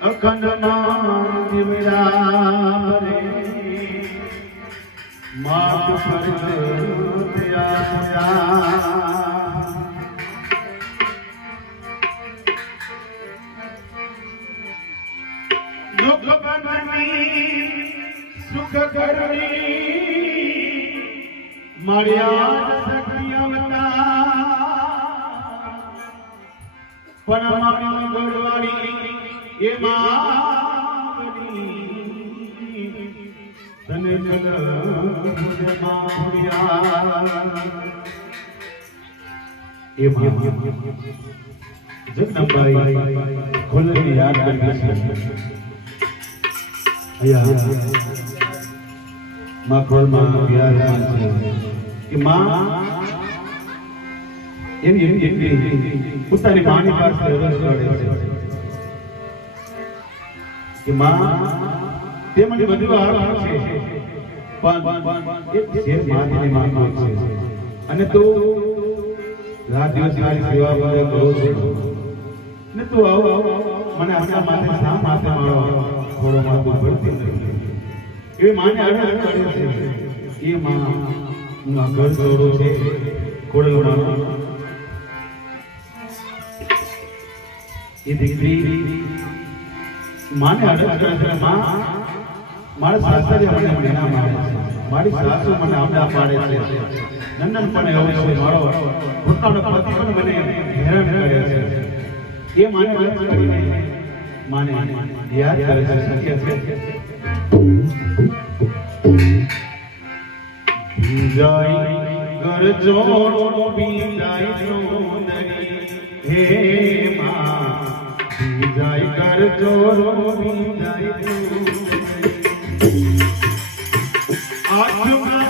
અખંડ નામ દિવરા રે માત ફરજ દુઃખ બનની સુખ કરવી મળ્યા શક્તિ અવતાર પણ મારી ગોળવાળી એ માવડી તને કલ એ જગદંબાઈ ખોલની યાદ કરી માં ખોલમાં ગયા કે માં એની પોતાની માની પાસે રસ કરે કે માં તે મને બધું આરામ છે પણ એક શેર માની માંગો છે અને તું રાત દિવસ મારી સેવા કરે કરો છો ને તું આવ મને આપણા માથે શા માથે મારો થોડો માથું ભરતી નથી એ માને આડે કરે છે એ માં હું આ ઘર જોડો છે ખોડલમાં એ દીકરી માને આડે કરે છે માં મારા સાસરે મને મેના મારે છે મારી સાસુ મને આમડા પાડે છે નંદન પણ એવું છે મારો પોતાનો પતિ પણ મને હેરાન કરે છે એ માને વાત કરીને માને યાદ કરે છે સત્ય છે જાય ઘર જોડો બીજાય જોનરી હે માં જાય ઘર જોડો બીજાય આત્મા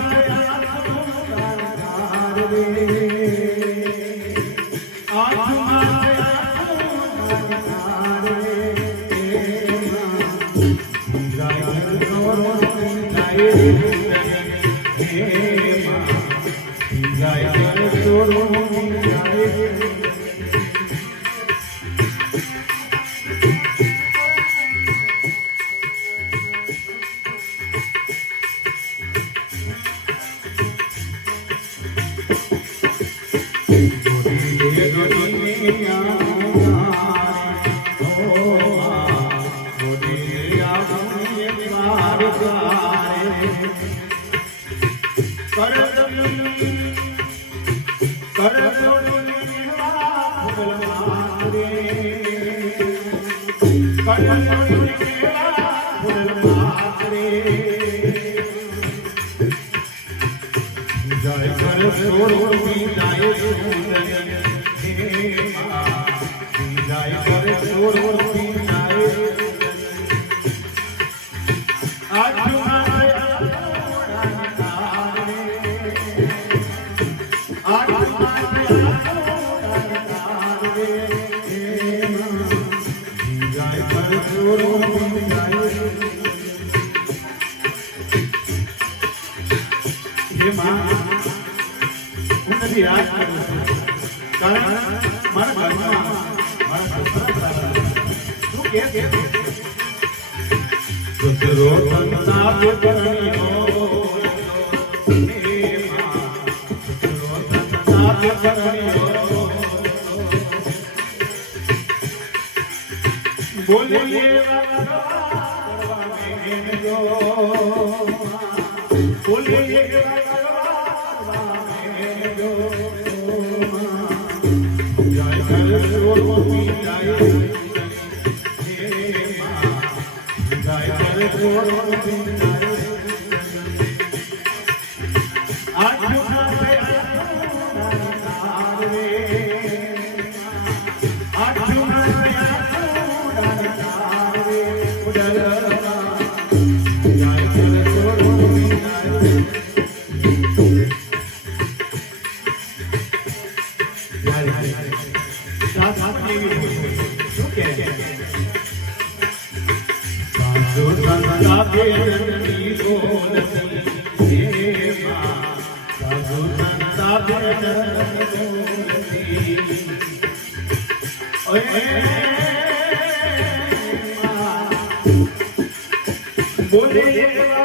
બોલે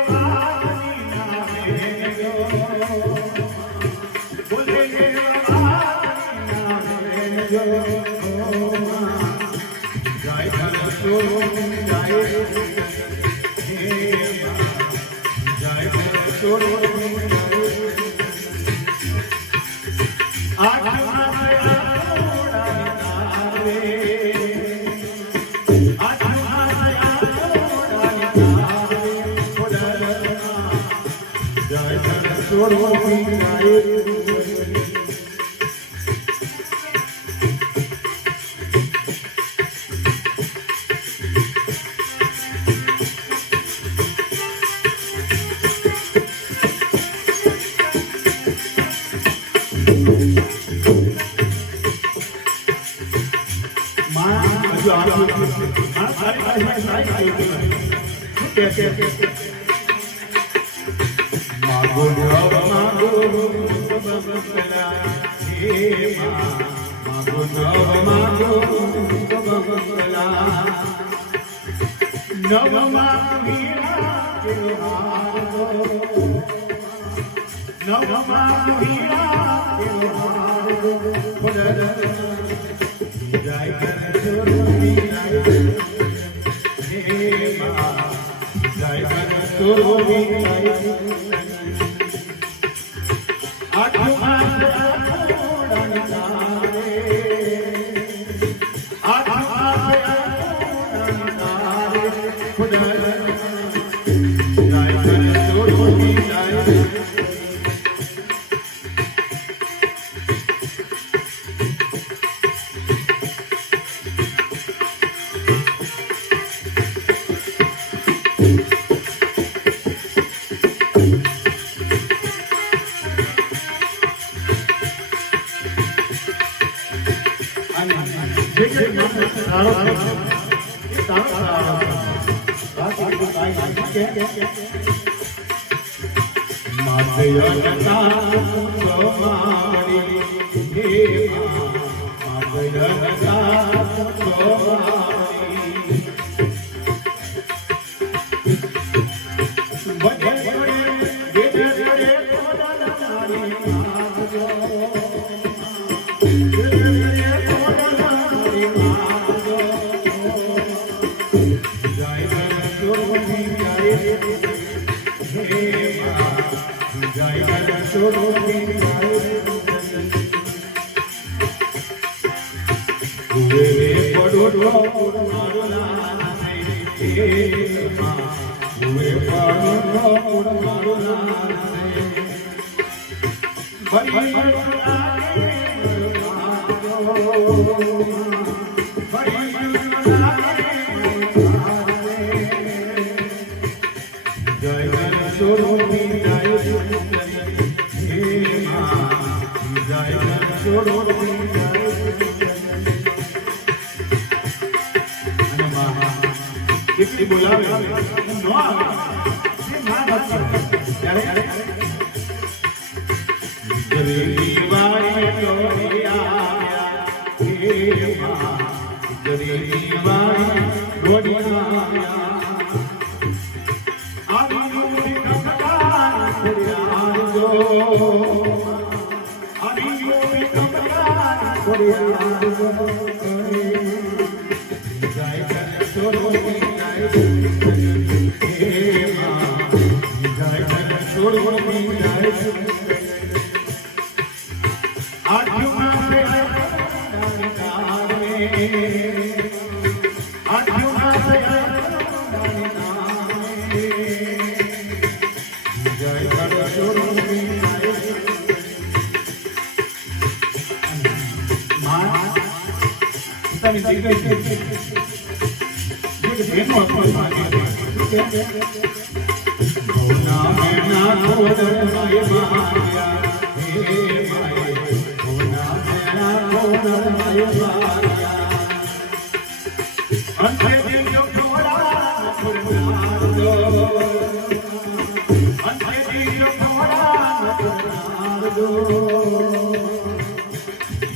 ભવાની નામે જો બોલે ભવાની નામે જો જાય ધરસો જાય હે જાય ધરસો માગો માગો બબલા હે માગો માગો બબલા નવમા વીરા કે હારો નવમા વીરા કે હારો ખોડા જાય કર ચોરી જાય હે મા જાય કર ચોરી જાય આઠ માસ આઠોડાની તારે આઠ માસ આઠોડાની તારે ખુદા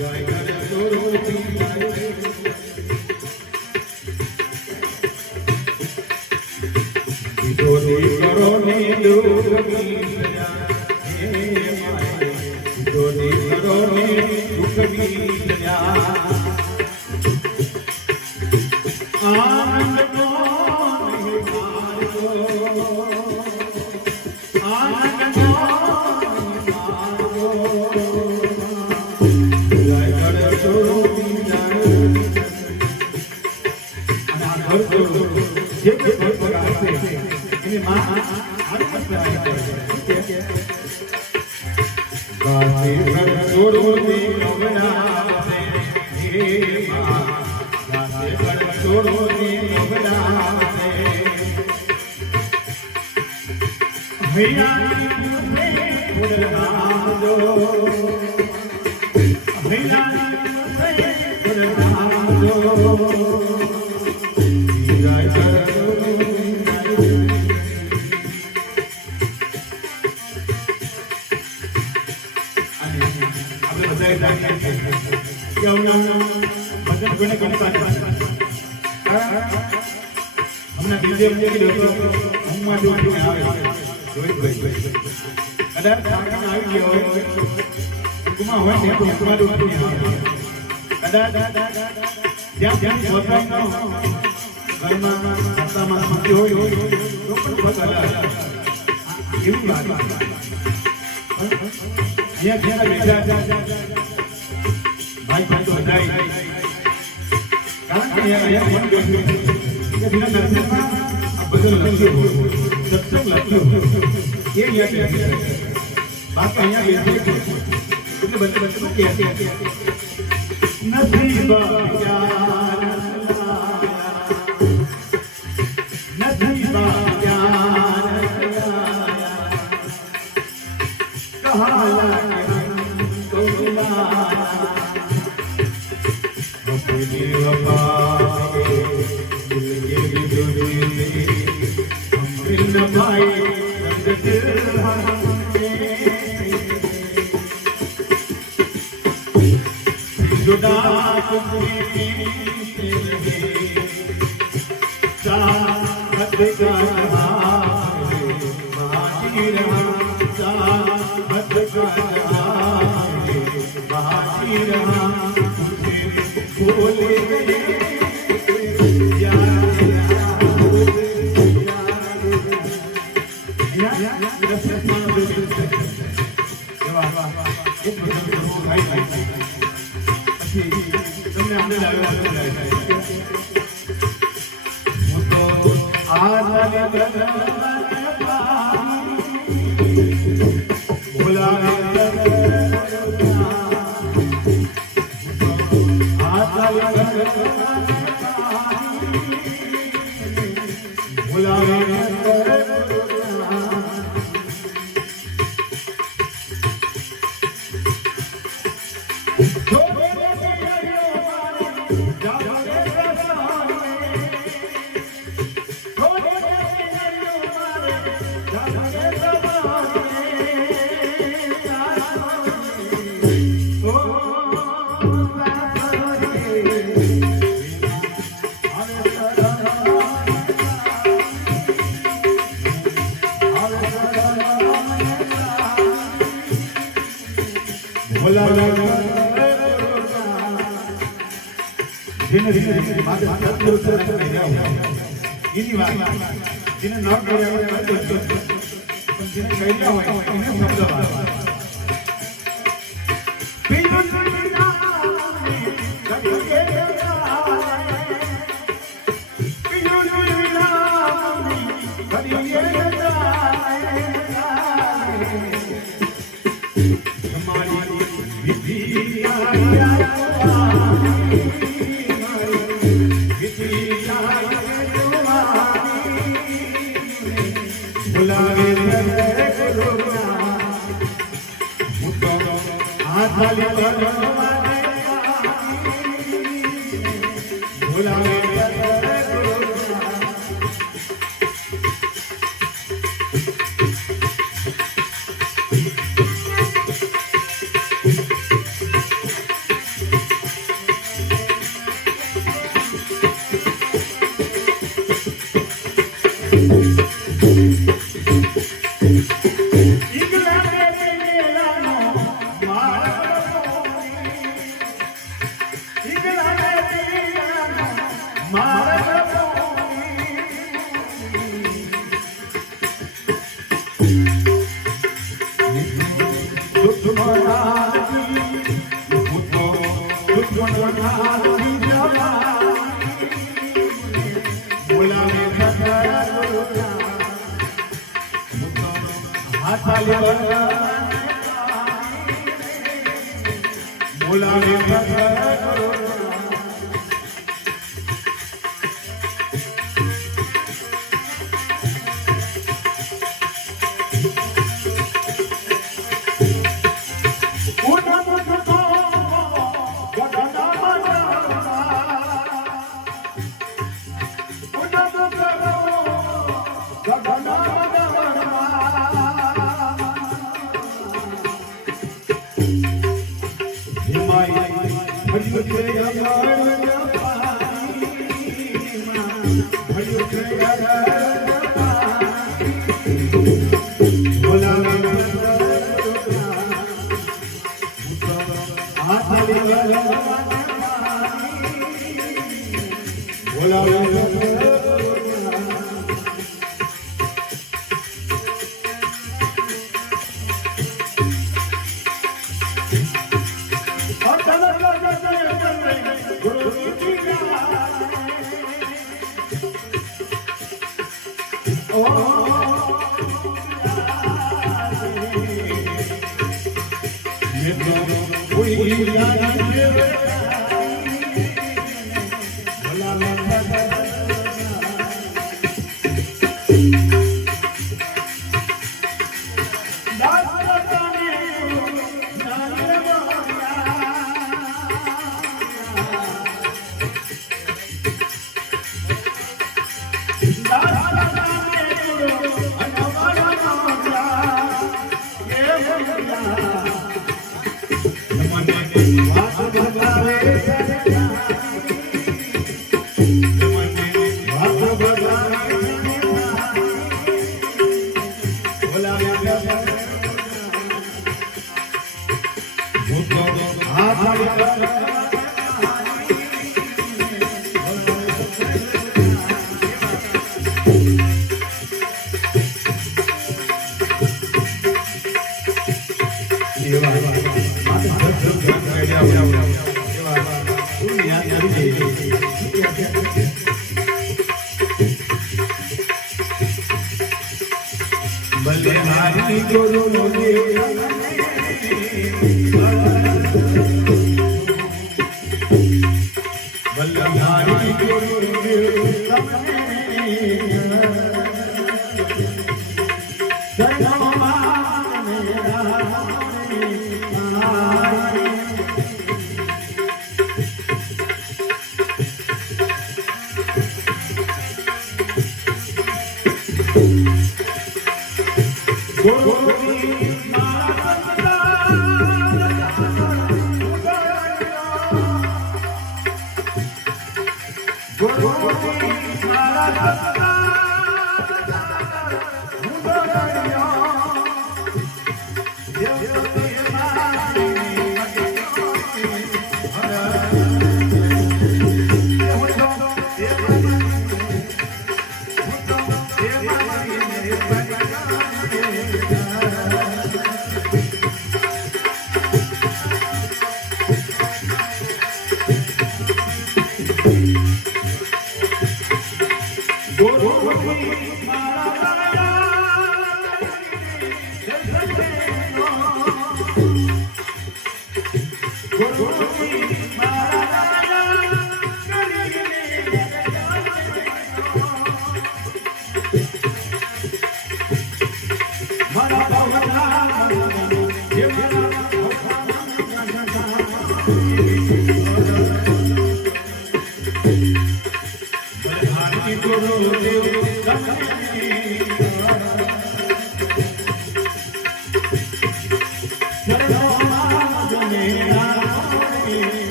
જાય કર ચોરી જાય દુઃખની સજા હે માય દોરી કરો ને દુઃખની સજા આનંદનો જે કે ભગવાન આપે એની માં બાસી ઘર છોડોની નવડાવે હે માં બાસી ઘર છોડોની નવડાવે હૈયાની પૂરે ફૂલનાજો હૈયાની પૂરે ફૂલનાજો હમણાં બીજે મૂકી દો ઊંઘમાં જોઈને આવે કદાચ આવી ગયો હોય ઊંઘમાં હોય ને તો ઊંઘમાં જોઈને આવે કદાચ જ્યાં પોતાનો ઘરમાં રસ્તામાં સુતી હોય તો પણ પોતાના એવી વાત અહીંયા જ્યાં બેઠા ભાઈ તો વધારે કારણ કે અહીંયા મન બેઠું કે બિના નરસિંહમાં આ બધું લખ્યું સત્સંગ લખ્યું એ યાદ બાકી અહીંયા બેઠું એટલે બધું શું કહે નથી હાથા લેવા બોલાવે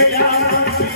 Yeah.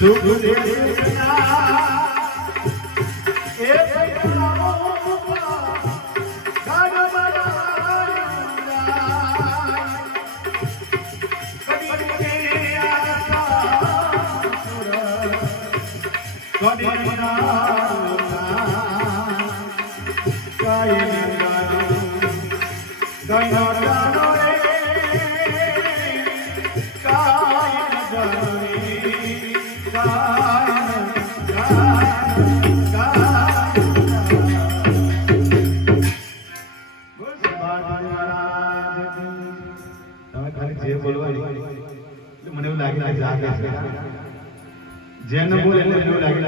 સુખ દેના એ પૈસાઓ ગાડો મને એવું લાગે જેને બોલે એટલે એવું લાગે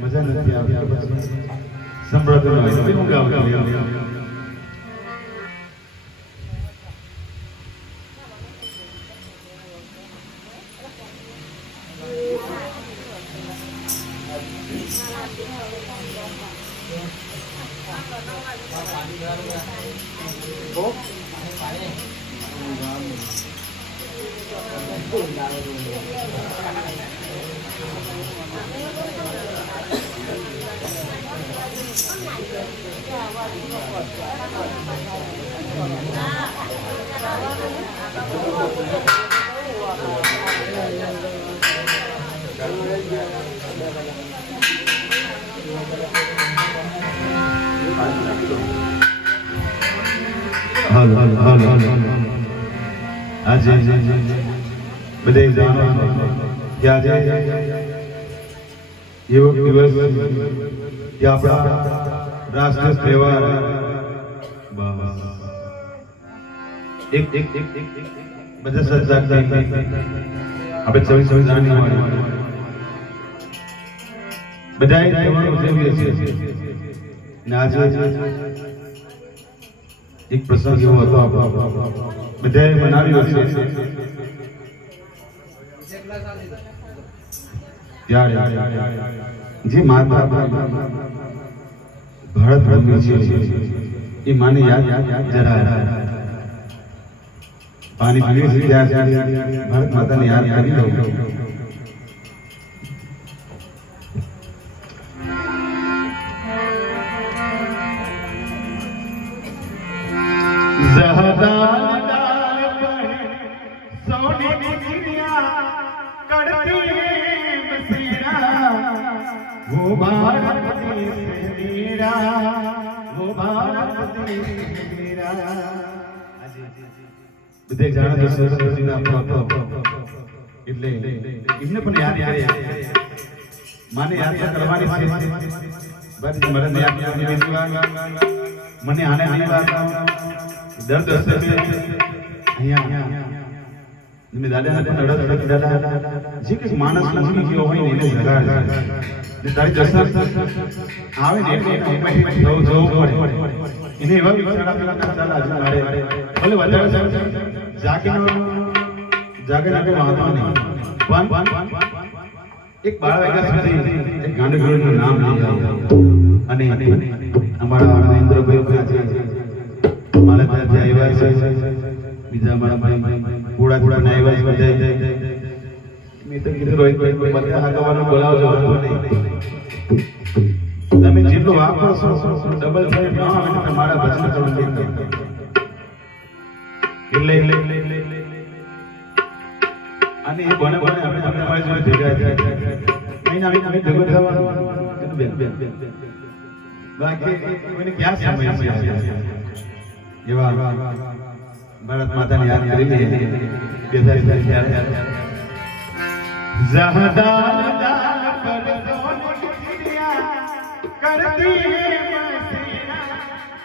મજા નથી આવતી સંભળાતો ન હોય તો હું ગાઉં આજે બધે જાણો કે આજે એવો દિવસ કે આપણા રાષ્ટ્રીય તહેવાર એક બધા સજાગ આપણે 24 જાન્યુઆરી બધા તહેવાર ઉજવીએ છીએ ને આજે એક પ્રસંગ એવો હતો બધાએ મનાવ્યો છે ત્યારે જે માતા ભારત ભૂમિ છે એ માને યાદ જરા પાણી પીવે છે ત્યારે ભારત માતાને યાદ કરી દઉં બધે જાણે સરસ્વતીના આપો એટલે એમને પણ યાદ કરે માને યાદ કરવાની છે બસ મને યાદ કરવાની મને આને દર્દ હશે અહીંયા ને દાદાને પણ રડત દાદા જે કે માણસ નથી ગયો હોય એને જગાડ ને તારી દર્શન આવે ને એટલે જોવું પડે એને એવા વિચાર આપેલા ચાલ આજે મારે ભલે વધારે જાગે વાંધો નહીં પણ એક 12 વાગ્યા સુધી એક ગાંધીગઢનું નામ લઈ અને અમારા મહેન્દ્રભાઈ મારા ત્યાં આવ્યા છે બીજા મારા ભાઈ થોડા આવ્યા છે બધા મેં તો કીધું રોહિતભાઈ બધા આગવાનો બોલાવજો તમે જેટલું વાપરશો ડબલ થાય ન આવે તો મારા ભજન કરવાનું એટલે અને એ બને આપણે તમારી જોડે ભેગા થાય મહિના અમે ભેગો થવાનું બાકી મને ક્યાં સમય છે એવા ભારત માતાને યાદ કરી લઈએ બેદારી ત્યારે ज़हदार पर करती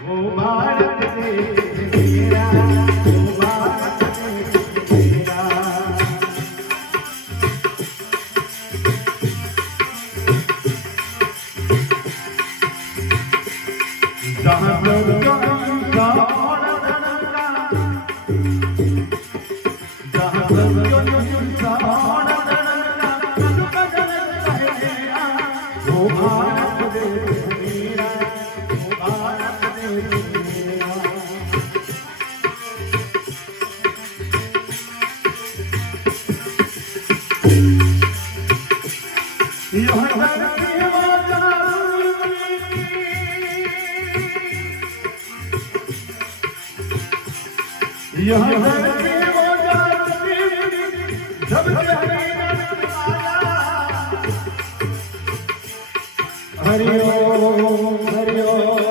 वो भारत मेरा वो भारत मेरा यहाँ धरती वो जानती जब हरि ओम हरि ओम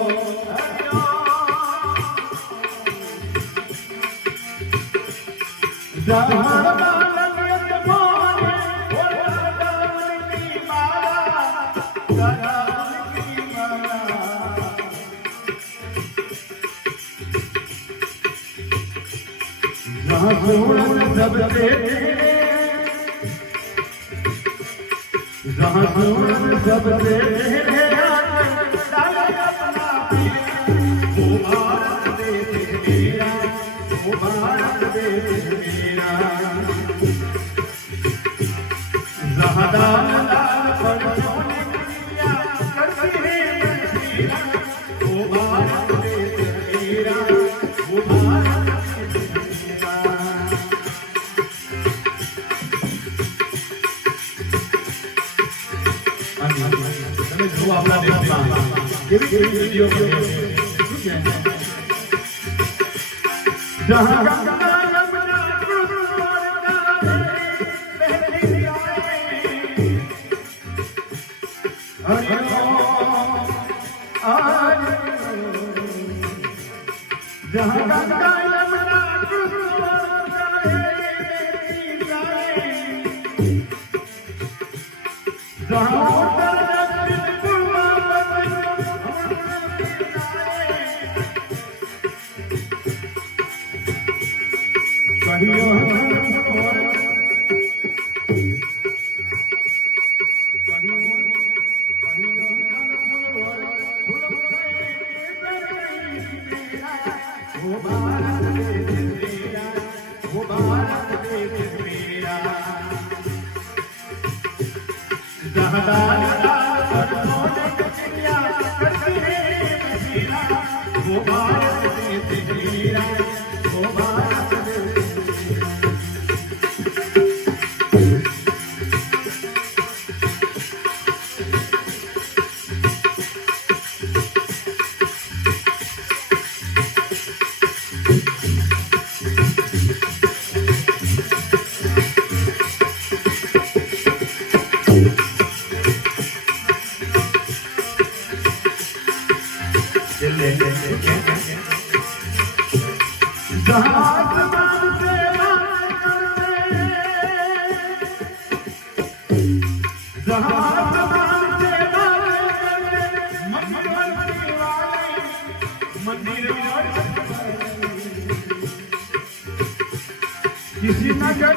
किसी नगर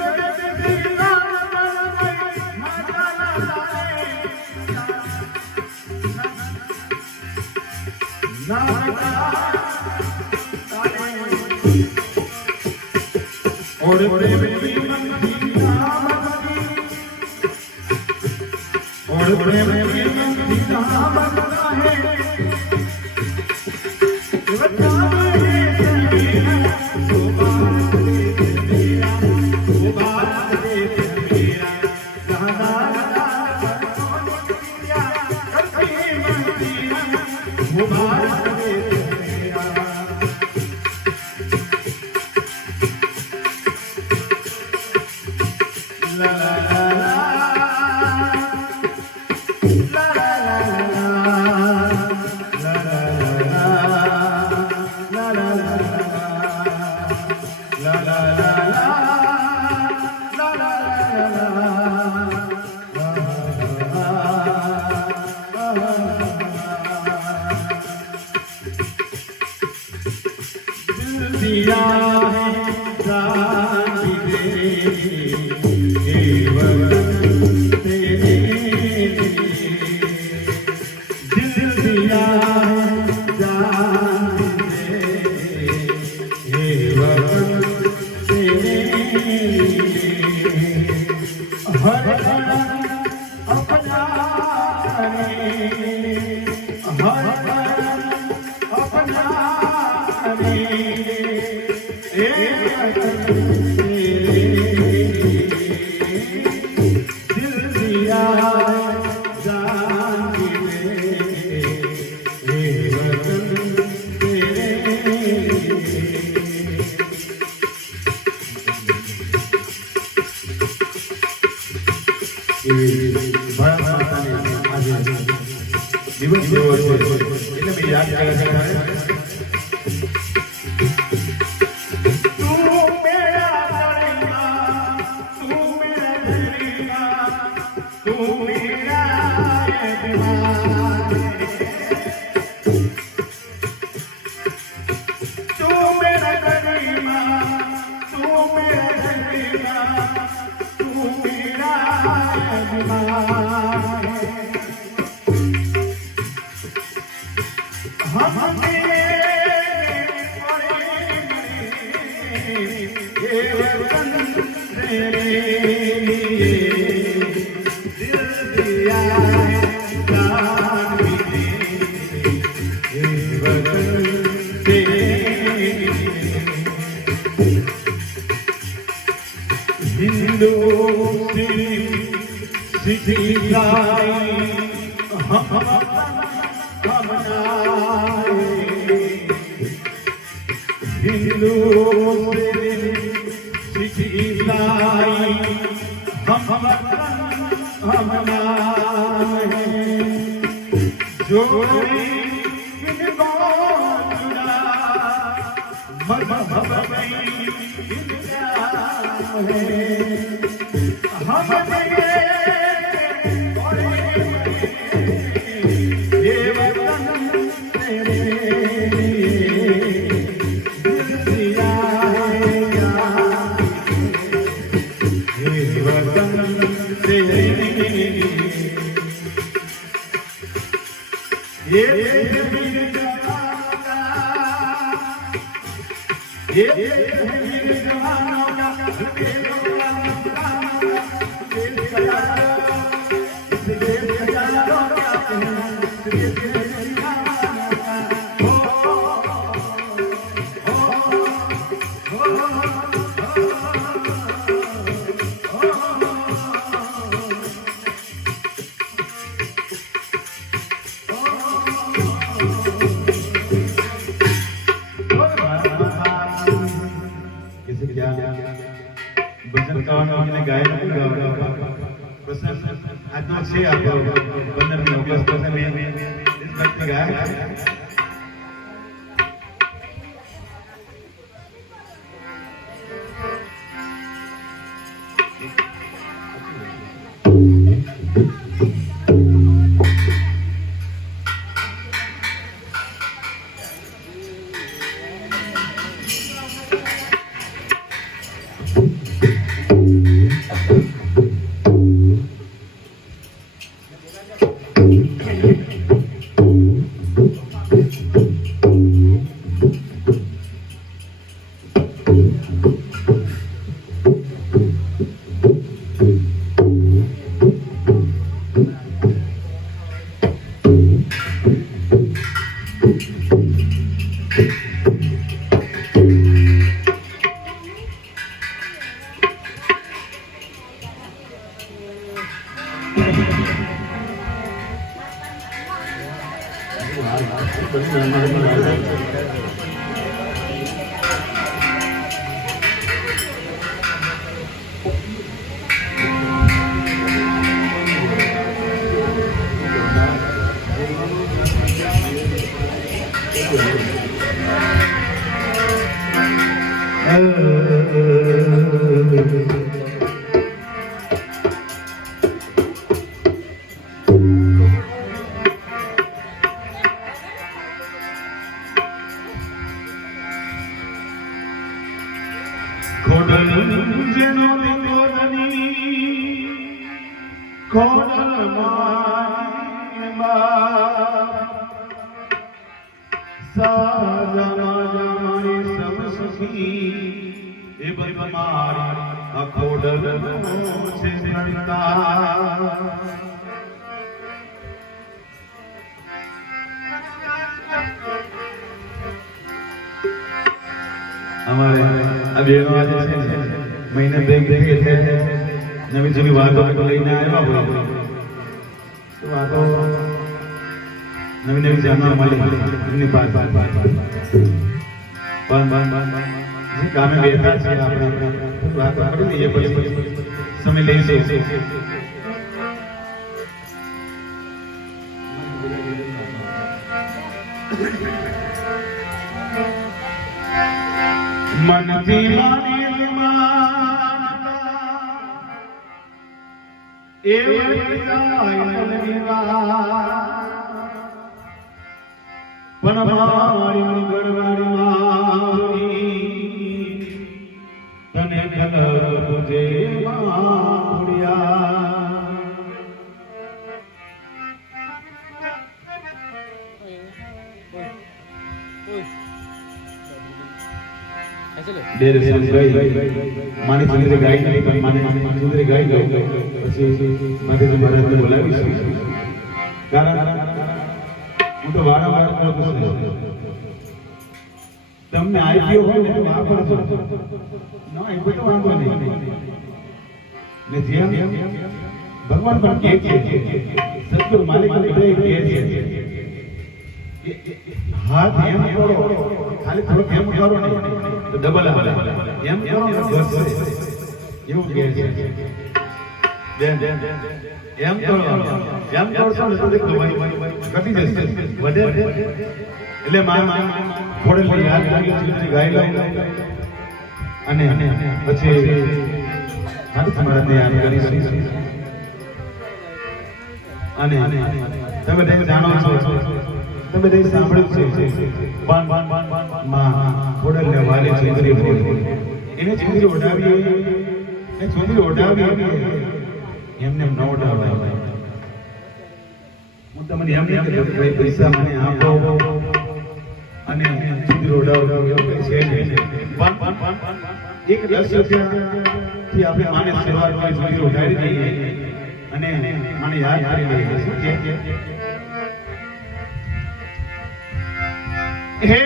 और प्रेम की और प्रेम की એવી ભારત માતાની આજે દિવસ જેવો છે એટલે મેં યાદ કર્યા છે મહિને બે નવી જૂની વાતો લઈને આવ્યા હોય તો વાતો નવી નવી જાણવા મળી એમની પાસે પણ જે કામે બેઠા છે આપણે વાતો કરી લઈએ પછી સમય લઈ જઈએ નથી માની માનતા એ પણ મારી ગળવાડી મારી તને ખબર પૂજે માળિયા દેર સંગ ગઈ માની સુંદરી ગાઈ નહીં પણ માને સુંદરી ગાઈ ગઈ પછી માથે મહારાજને બોલાવી કારણ હું તો વારંવાર કહું છું તમને આપ્યો હોય ને તો વાપરજો ના આપ્યો તો વાંધો નહીં ને જેમ ભગવાન પણ કહે છે સદગુરુ માલિક બધા કહે છે હાથ એમ કરો ખાલી થોડો એમ કરો ને તો ડબલ આવે એમ કરો ને બસ એવું કહે છે બેન એમ કરો છો ને તો કટી જશે વધે એટલે થોડે યાદ કરી ગાઈ લો અને પછી તમારાને યાદ કરી અને તમે બધા જાણો છો તમે બધા સાંભળ્યું છે માં ખોડલને વાલે છોકરી હોય એને છોકરી ઓઢાવી એ છોકરી ઓઢાવી એમને ન ઓઢાવાય હું તમને એમ નહીં કહેતો કે પૈસા મને આપો અને છોકરી ઓઢાવો એવું કંઈ છે નહીં એક 10 રૂપિયાથી આપણે માને શરૂઆત કરી છોકરી ઓઢાવી દઈએ અને મને યાદ કરી લઈએ શું છે હે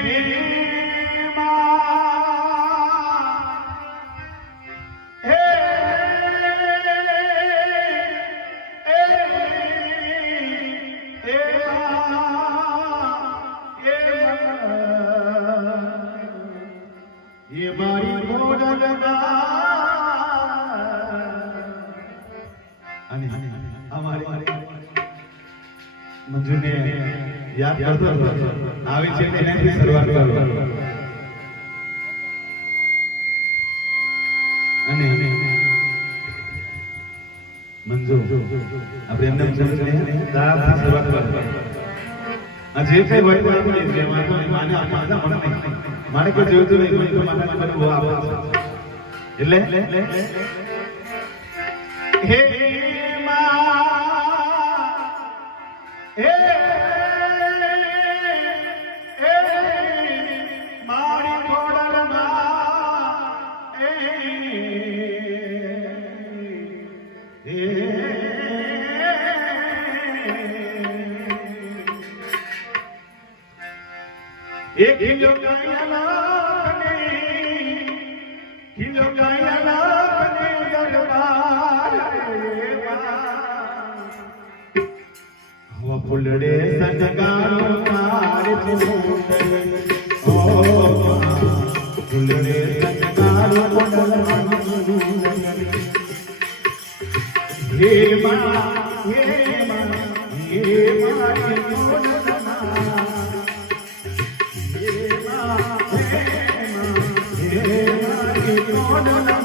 ये मारी અને અમારી મંજુને યાદ કરતો આવે છે એનાથી શરૂઆત કરો અને મંજુ આપણે એમને સમજને તારાથી શરૂઆત કરો આ જે કઈ હોય તો આપણે જે વાતો માને આપતા મને નહીં મારે કે જોઈતું નહીં કોઈ તો મને બધું બહુ આપે એટલે હે હે મારી ખોડલમાં એક કિલો કાયલા દરબાર ફૂલડે સજગારો તારે ફૂટે ઓ ફૂલડે સજગારો હે માં હે માં હે મારી કોડલમાં હે માં હે મારી કોડલમાં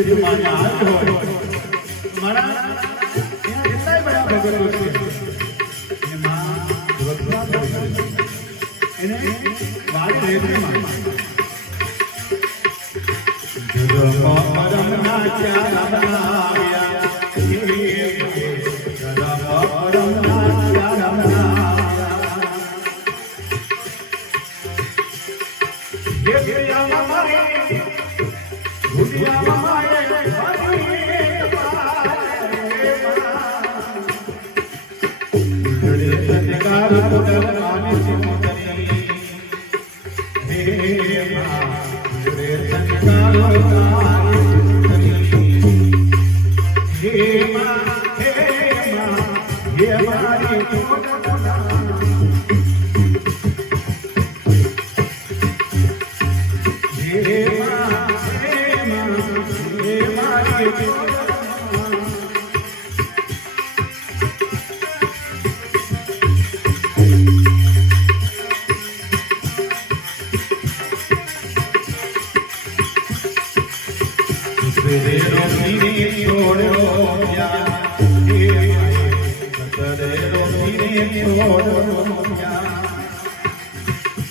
જે મારા હાથ હોય મારા ત્યાં કેટલાય બધા ભગતો છે અને માં વગડા કરે એને વાળી રેતમાં પરમ નાચ્યા રમનાવ્યા પરમ નાચ્યા રમનાવ્યા હે પ્રિયા મારી ભૂલિયા મારે સત્યકાર પુત્ર આની સિમોતરી હે મા સત્યકાર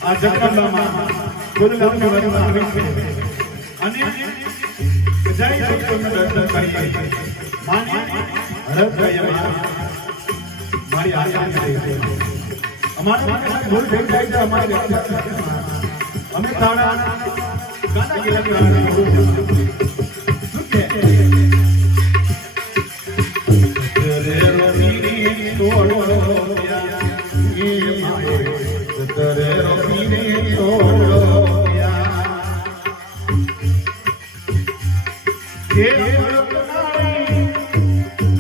આ જગદંબામાં ખુદલામની વચમાં આવી છે અને જય ભક્તોને દર્શન કરીએ માને હરભયમાં મારી આજ્ઞા છે અમારા માટે ભૂલ થઈ જાય છે અમારી અમે તારા ગાના ગીલા ગાના શું છે રે રોની તોડો એ માએ તરે રોની તોડો એ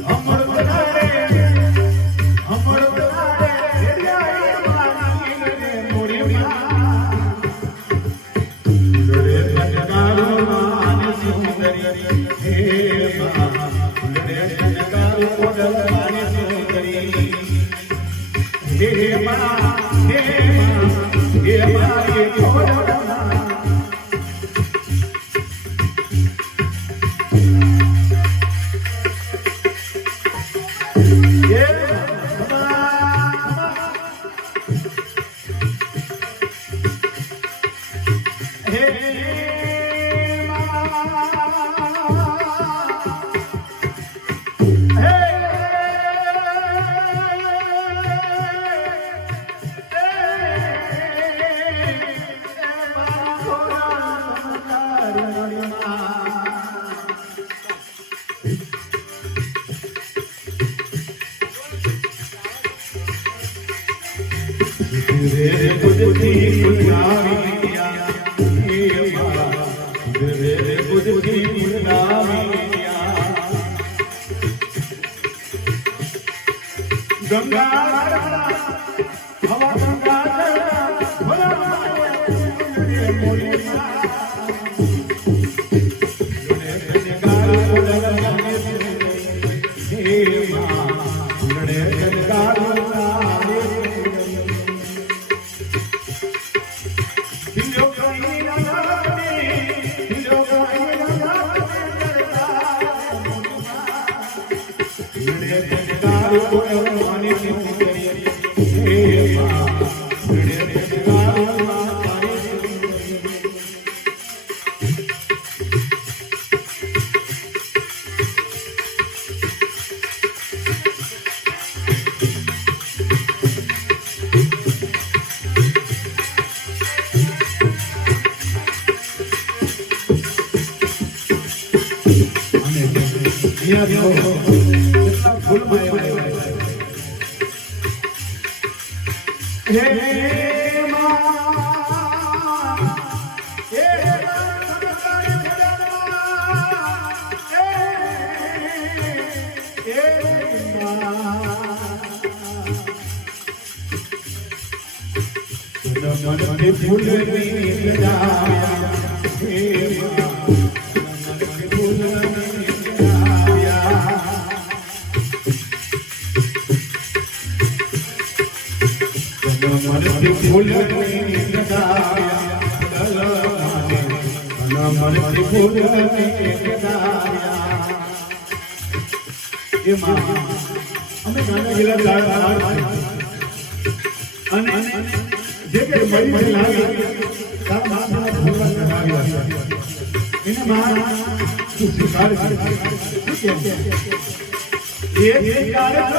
અમર બનારે મોરી રે જગદારો માન સુંદરી હે મા રે જગદારો કોડલ માન સુંદરી હે મા હે મારી કોડલ રે બુદ્ધિ ગુલામિયા હે મા રે બુદ્ધિ ગુલામિયા ગંગા હવા ગંગા ભલા રે મોરી રે જગદાર કોડલ હે મા રે જગદાર ફૂલ એ માં અમે નાના ગયેલા દાળ અને જે કે મરી લાગે તારા માથાના ભૂલા ચડાવ્યા એને માં તું સ્વીકાર કર ये स्वीकार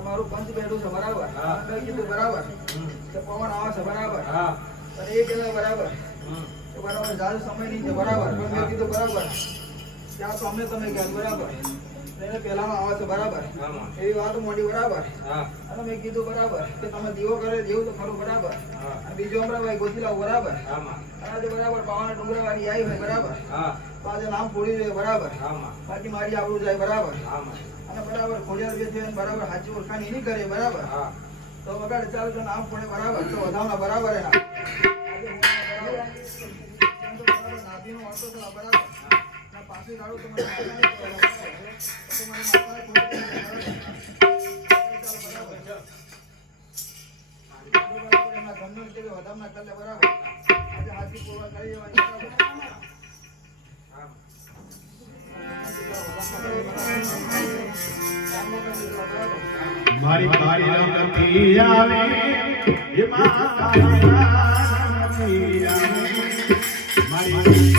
તમારું પંચ બેઠું છે બરાબર મેં કીધું બરાબર પવન આવે છે બરાબર અને એ પેલા બરાબર બરાબર જાજો સમય નહીં છે બરાબર પણ મેં કીધું બરાબર ત્યાં તો અમને તમે કહ્યું બરાબર એને પહેલામાં આવે છે બરાબર એવી વાત મોટી બરાબર અને મેં કીધું બરાબર કે તમે દીવો કરે દેવું તો ખરું બરાબર અને બીજો અમરાભાઈ ગોતી લાવો બરાબર અને બરાબર પાવાના ડુંગરા વાળી આવી હોય બરાબર તો આજે નામ ફોડી જોઈએ બરાબર બાકી મારી આવડું જાય બરાબર અને બરાબર ખોડિયાર જે છે બરાબર સાચી ઓળખાણ એની કરે બરાબર તો વગાડે ચાલુ તો નામ પડે બરાબર તો વધાવના બરાબર એના નાભીનો વાંચો તો બરાબર પાછી લાડુ તમારે વધાવના કરે બરાબર આજે હાથી પૂર્વા કરી દેવાની મારી મારી રમતી આવે એ મારી પવના ચંદના મારી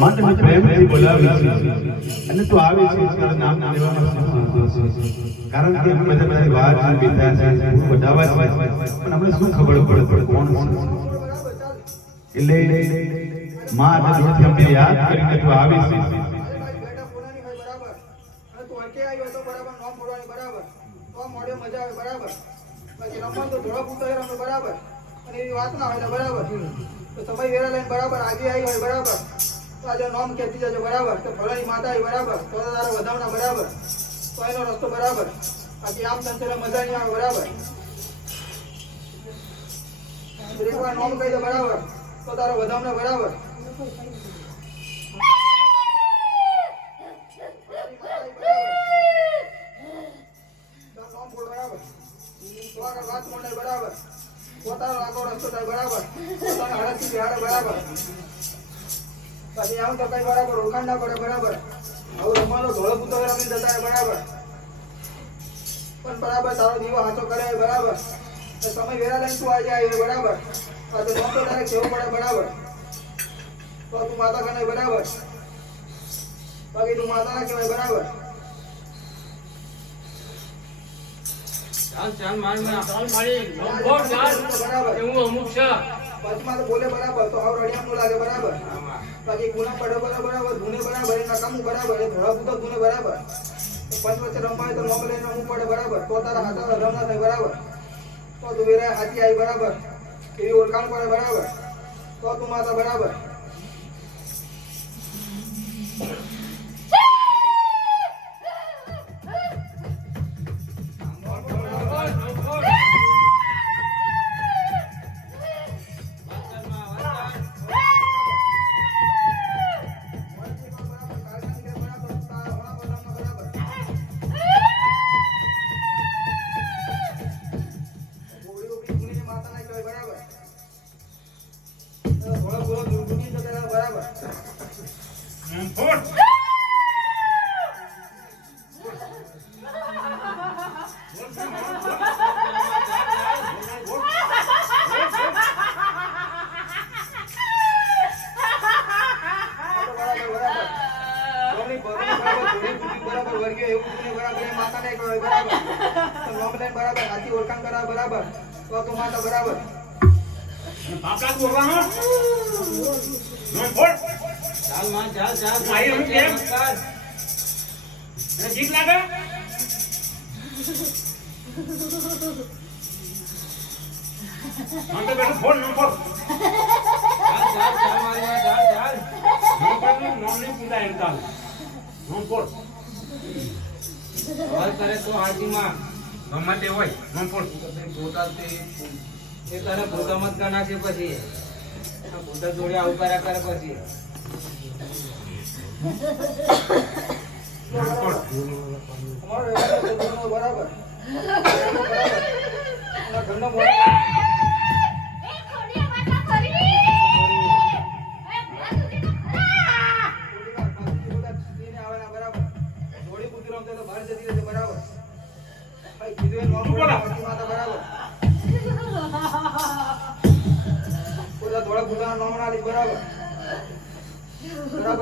માત્ર પ્રેમથી બોલાવી અને તું આવે છે તારા નામ લેવામાં કારણ કે અમે બધા બધી વાત વિતા છે બધાવા છે પણ અમને શું ખબર પડે કોણ છે એટલે માં આ જોડથી અમને યાદ કરીને તું આવી છે વાત ના હોય બરાબર તો સમય વેરા લઈને બરાબર આગે આવી હોય બરાબર તો આજે નામ કહેતી જજો બરાબર તો ફલાણી માતા આવી બરાબર તો તારા વધાવના બરાબર તો એનો રસ્તો બરાબર બાકી આમ સંસાર મજા નહીં આવે બરાબર એકવાર નામ કહી દે બરાબર તો તારો વધાવના બરાબર નામ બોલ બરાબર તો આગળ વાત મળે બરાબર તારો આગો રસ્તો થાય બરાબર તો તને હળદથી બિહાડે બરાબર પછી આવું તો કઈ બરાબર ઓળખાણ ના પડે બરાબર હવે રમવાનો ધોળો પૂતો રમી જતા રહે બરાબર પણ બરાબર તારો દીવો હાથો કરે બરાબર તો સમય વેરા લઈને તું આવી જાય બરાબર આ તો નોંધો તારે કેવું પડે બરાબર તો તું માતા કને બરાબર બાકી તું માતા ના કહેવાય બરાબર ચાલ મારી બોલ ચાલ બરાબર એવું અમુક છે પછીમાં તો બોલે બરાબર તો આવ રડિયામ નું લાગે બરાબર બાકી ગુના પડે બરાબર ધૂને બરાબર એ નકામું બરાબર એ ધોળા પૂતો ધૂને બરાબર પંચ વચ્ચે રમવાય તો નોમ લઈને રમવું પડે બરાબર તો તારા હાથા રમ ના થાય બરાબર તો તું વેરા હાથી આવી બરાબર એવી ઓળખાણ પડે બરાબર તો તું માતા બરાબર જીત લાગે મને તો બેઠો ફોન ન ફોન ચાલ મારી નામ નહીં પૂછાય એમ ચાલ નોમ ફોન હવે કરે તો હાજીમાં ગમે તે હોય નોમ ફોન એ તારે ભૂતા મત ગણા છે પછી ભૂતા જોડે આવું કર્યા કરે પછી બરાબર બરાબર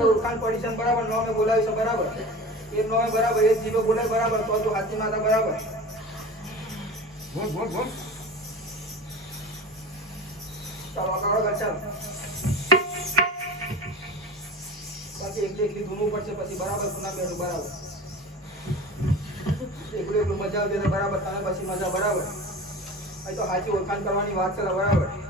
ઓળખાણ પડી છે બરાબર નોમે બોલાવી છે બરાબર એ નોમે બરાબર એ જીવો બોલે બરાબર તો તું હાથી માતા બરાબર બોલ ચાલો આગળ ચાલ બાકી એકલી ધૂમવું પડશે પછી બરાબર પુના બેઠું બરાબર એકલું મજા આવતી બરાબર તને પછી મજા બરાબર અહીં તો હાથી ઓળખાણ કરવાની વાત છે બરાબર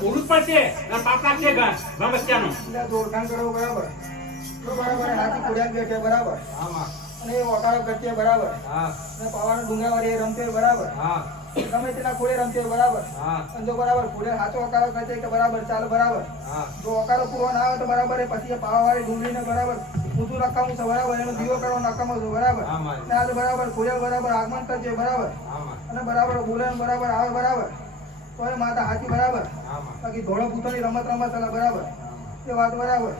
બોલું જ પડશે પાપ લાગશે બચ્ચાનો ઓળખાણ કરવું બરાબર તો બરાબર હાથી કુડિયા બેઠે બરાબર અને એ ઓટાળો કરશે બરાબર અને પાવાનો ડુંગાવાળી રમતે બરાબર ગમે તેના ખોડે રમતે બરાબર અને જો બરાબર ખોડે હાથો ઓકારો કરશે કે બરાબર ચાલ બરાબર જો ઓકારો પૂરો ના આવે તો બરાબર પછી પાવાવાળી ડુંગળીને બરાબર ઊંધું નકામું છે બરાબર એનો દીવો કરવો નકામો છે બરાબર ને આજે બરાબર ખોડે બરાબર આગમન કરશે બરાબર અને બરાબર બોલે બરાબર આવે બરાબર તો એ માતા હાથી બરાબર બાકી ધોળો પૂતોની રમત બરાબર એ વાત બરાબર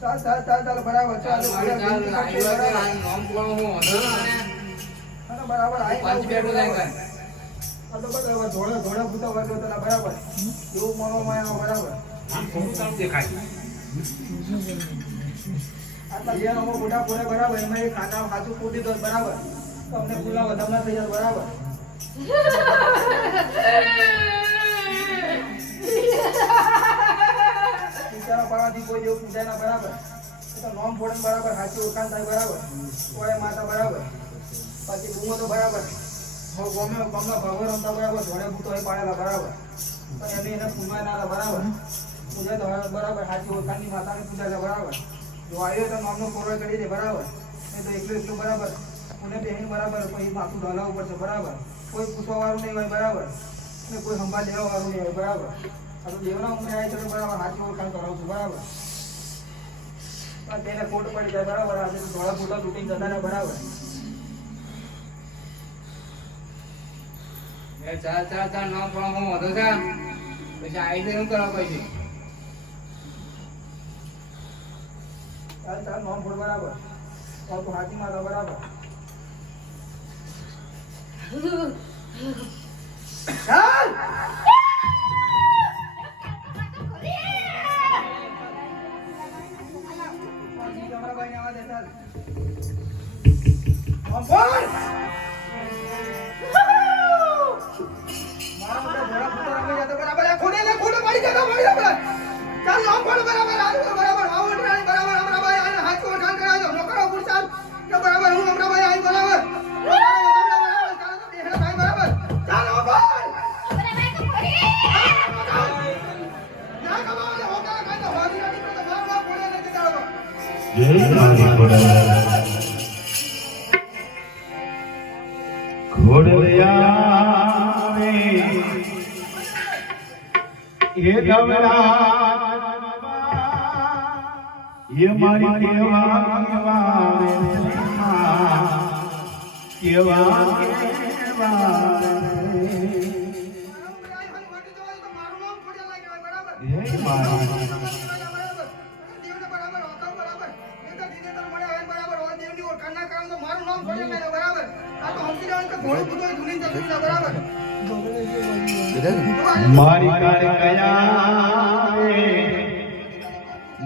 ચાલ બરાબર ચાલ બરાબર ધોળો પૂતો વર્ગો બરાબર એવું મનોમાં બરાબર દેખાય આટલા જેનો મોટા પૂરે બરાબર એમાં એક ખાતા ખાતું ફૂટી દો બરાબર તમને ખુલ્લા વધામણા થઈ જાય બરાબર પાવાથી કોઈ જેવું પૂજાય ના બરાબર તો નોમ ફોડન બરાબર હાથી ઓળખાણ થાય બરાબર કોઈ માતા બરાબર પછી બૂમો તો બરાબર ગમે ગમના ભગવાન રમતા બરાબર ધોળે ભૂતો પાડેલા બરાબર પણ એમને એને પૂજવા ના લે બરાબર પૂજા તો બરાબર સાચી ઓળખાણની માતાને પૂજા લે બરાબર જો આવ્યો તો નામનો કોરો કરી દે બરાબર નહીં તો એકલું બરાબર પુણે બેહીને બરાબર પછી માથું ઢોલાવવું પડશે બરાબર કોઈ પૂછવા વાળું નહીં હોય બરાબર અને કોઈ સંભાળ લેવા વાળું નહીં હોય બરાબર આ તો દેવના ઉમરે આવે છે બરાબર સાચી ઓળખાણ કરાવું છું બરાબર તેને કોટ પડી જાય બરાબર આજે ધોળા ફૂટા તૂટીને જતા રહે બરાબર ચાર નામ પણ હું વધુ છે પછી આવી તો એમ કરવા પછી ચાલ નોમ ફોડ બરાબર ચાલ તો હાથી માતા બરાબર ચાલ ભાઈ આવા દે ચાલ નોમ ફોડ મારા મોટા ધોળા ફૂટા રમી જતો બરાબર આ ખોડે પડી જતો બરાબર ચાલ નોમ ફોડ બરાબર આલુ બરાબર આવો રાણી બરાબર हमरा ભાઈ આને હાથ કો કાન કરાવ દો નોકરો પુરસાદ કે બરાબર હું हमरा ભાઈ આઈ બરાબર ચાલ તો દેખડા ભાઈ બરાબર ચાલ નોમ ફોડ ના કમાલે હોકા કાઈ તો હોજી રાણી તો બરાબર ખોડે નથી ચાલો જય મારી ખોડલ ખોડલિયા રે એ દવડા એ મારી કેવા કેવા મારી કાળ કયા રે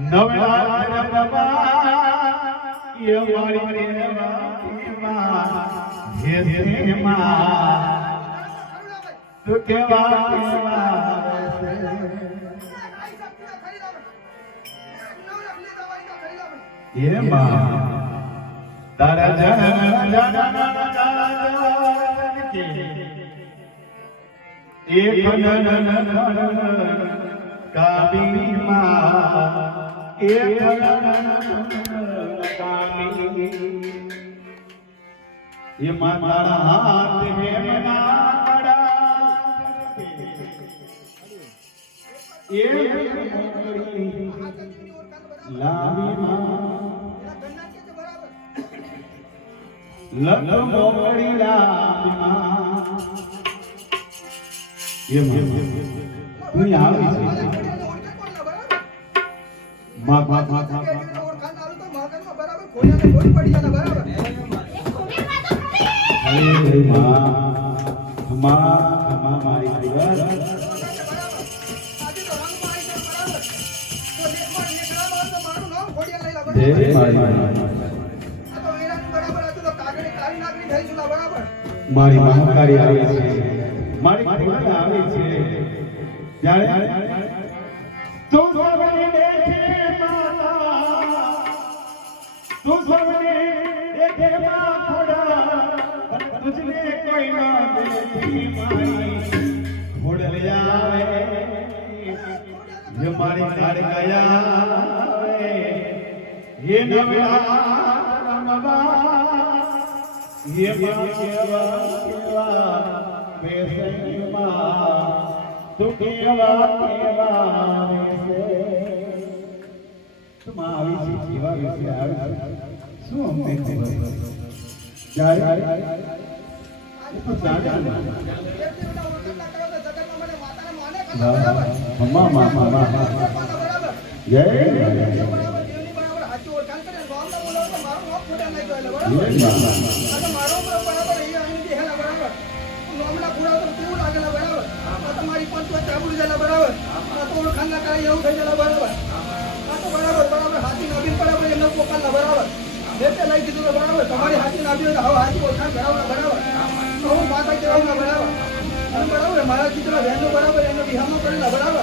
નવરાત્ર બાબા એ મારી કેવા હે તું કેવા એ તારા ये माता हाथ में मनाड़ा ये लामी लग मोकड़ी लामी ये तू यहाँ माँ माँ माँ माँ अरे माँ माँ माँ मारी दीवार जय मारी मारी महाकारी આવી છે મારી ખોડલ આવી છે ત્યારે તું સ્વર્ગની દેખે માતા તું સ્વર્ગની દેખે માં ખોડા तुझने कोई ना देखी मारी खोडल आवे ये मारी काड़ गया ये नवरा ये केवा बेसैमा तू केवा से तुम આવી છે કેવા વિશે આવે શું અમને ખબર જાય તો જાજા મમ્મા મમ્મા જય લઈ કીધું બરાબર તમારી હાથી નાખી હવે હાથી ઓળખાણ કરાવવા બરાબર તો હું માતા કહેવાના બરાબર બરાબર મારા ચિત્ર બહેનો બરાબર એનો વિહામો કરેલા બરાબર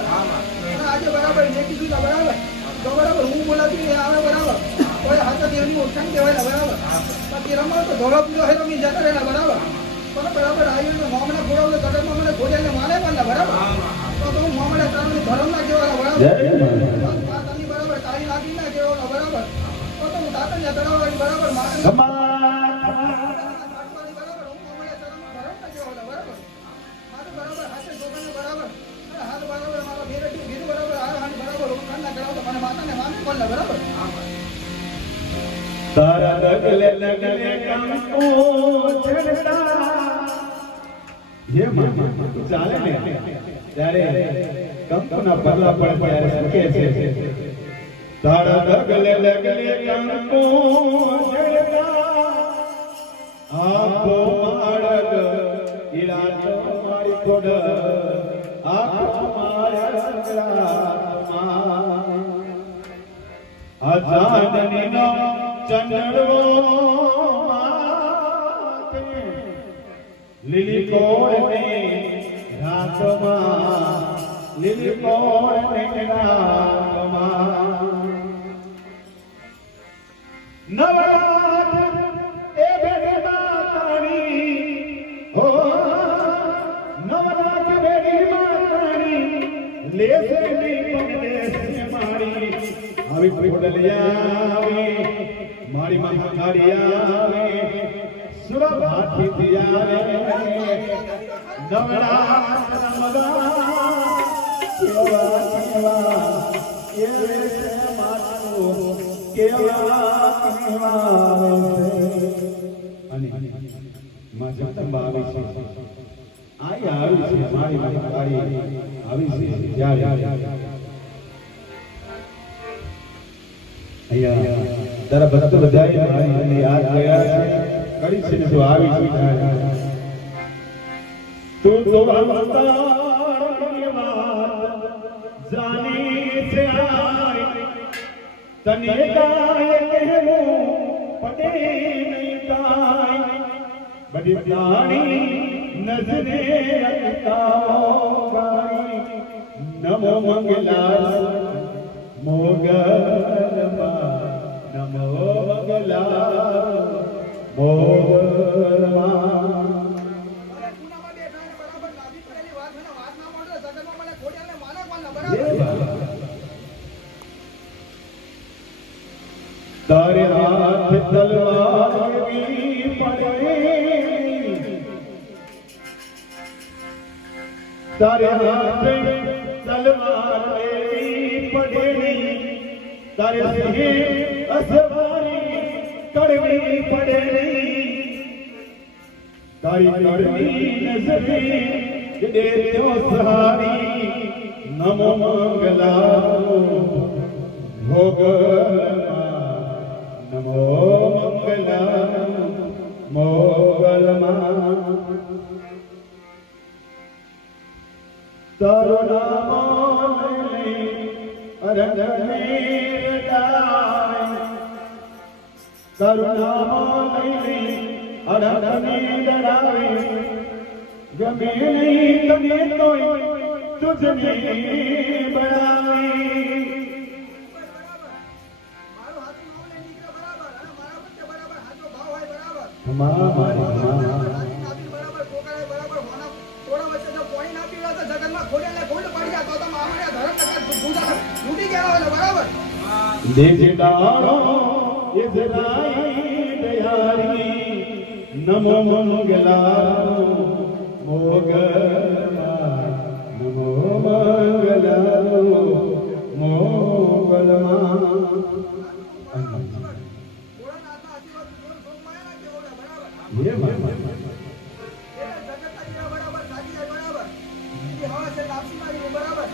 આજે બરાબર મેં કીધું બરાબર તો બરાબર હું બોલાતી આવે બરાબર કોઈ હાથા દેવની ઓળખાણ કહેવાય બરાબર બાકી રમાવ તો ધોળો પીળો હે રમી જતા રહેલા બરાબર બરાબર આવ્યું તો મામલા ખોડાવે કદરમાં મને ખોડિયાને મારે પણ બરાબર તો હું મામલે તારાનું ધર્મના કહેવાના જય બરાબર માતા. માતાની બરાબર તારી નાખીના કહેવાના બરાબર તો હું તાતણિયા તળાવવાની બરાબર માતાની ખમા નાખવાની બરાબર હું મામલે તારાનું ધર્મના કહેવાના બરાબર મારું બરાબર હાથે જોગાને બરાબર અને હાથ બરાબર મારા ભેરટી ભીર બરાબર હાથ બરાબર હું ખાના કરાવતો મને માતાને મામે બોલના બરાબર તારા લગલે લગલે કંકો ચડતા હે માં ચાલે ને ત્યારે કંકુના પગલા પડે ત્યારે શું કહે છે તારા લગલે લગલે કંકો ચડતા આખો માળગ ઈલા તો મારી ખોડ આખો માળગ આઝાદની નો ચંદડવો માથે લીલી કોળને રાતમાં લીલી કોળને રાતમાં નવરાત એ બેડી માતાની હો નવરાત બેડી માતાની લેસની પગલેસની મારી આવી ફૂડલિયા આવે મારી મહાકાળિયા આવે સુરભાથી દિયા આવે નવરાત રમવા કેવા કેવા કેવે છે મારું કેવા કેવા અને માં જગદંબા આવી છે આવી છે મારી મહાકાળી આવી છે જ્યારે અહીંયા તારા ભક્ત બધાએ મારી યાદ કર્યા છે કરી છે ને તો આવી છે તું તો અવતારની વાત જાની છે આય તને કાય કહેવું પડે નહીં કાય બધી પ્રાણી નજરે અટકાવો ગાય નમો મંગલા મોગલમાં નમો મંગલા મોગલમાં પૂનામાં બેઠા ને બરાબર લાવી પડેલી વાત મને વાત ના મળે જગતમાં મને ખોડિયાને માને કોણ જય બરાબર બાબા. તારે હાથ તલવાર એવી પડે તારે હાથ તલવાર એવી પડે નહીં તારે સિંહે અસવારી કડવી પડે નહીં તારી કડવી નજરે દે તો સહારી નમો મંગલા ભોગલમાં નમો મંગલા મોગલમાં તારો નામ લઈ અરણવીર ડાય તારો નામ લઈ અરણવીર ડાય ગમે નહીં તને તોય તુજને બનાવી મારો હાથ માવલે નીકળે બરાબર અને મારા વચ્ચે બરાબર હાથો ભાવ હોય બરાબર મારી નાબી બરાબર કોકાળે બરાબર હોના થોડા વચ્ચે જો કોઈ ના પીવા તો જગતમાં ખોડિયાને ખોડ પડી ગયા તો મામણે ધરમ નકર પૂજા લૂટી ગયા હોય બરાબર દેખડારો ઇઝરાઈ દયારી નમો મંગલા મોગલમાં નમો મંગલા મોગલમાં ભોળાનાથના આશીર્વાદ જોર સોમાયા ના કેવડા બરાબર હે માતા એ જગતના જીરા બરાબર સાજી જાય બરાબર ઈ હવા છે લાપસી મારી બરાબર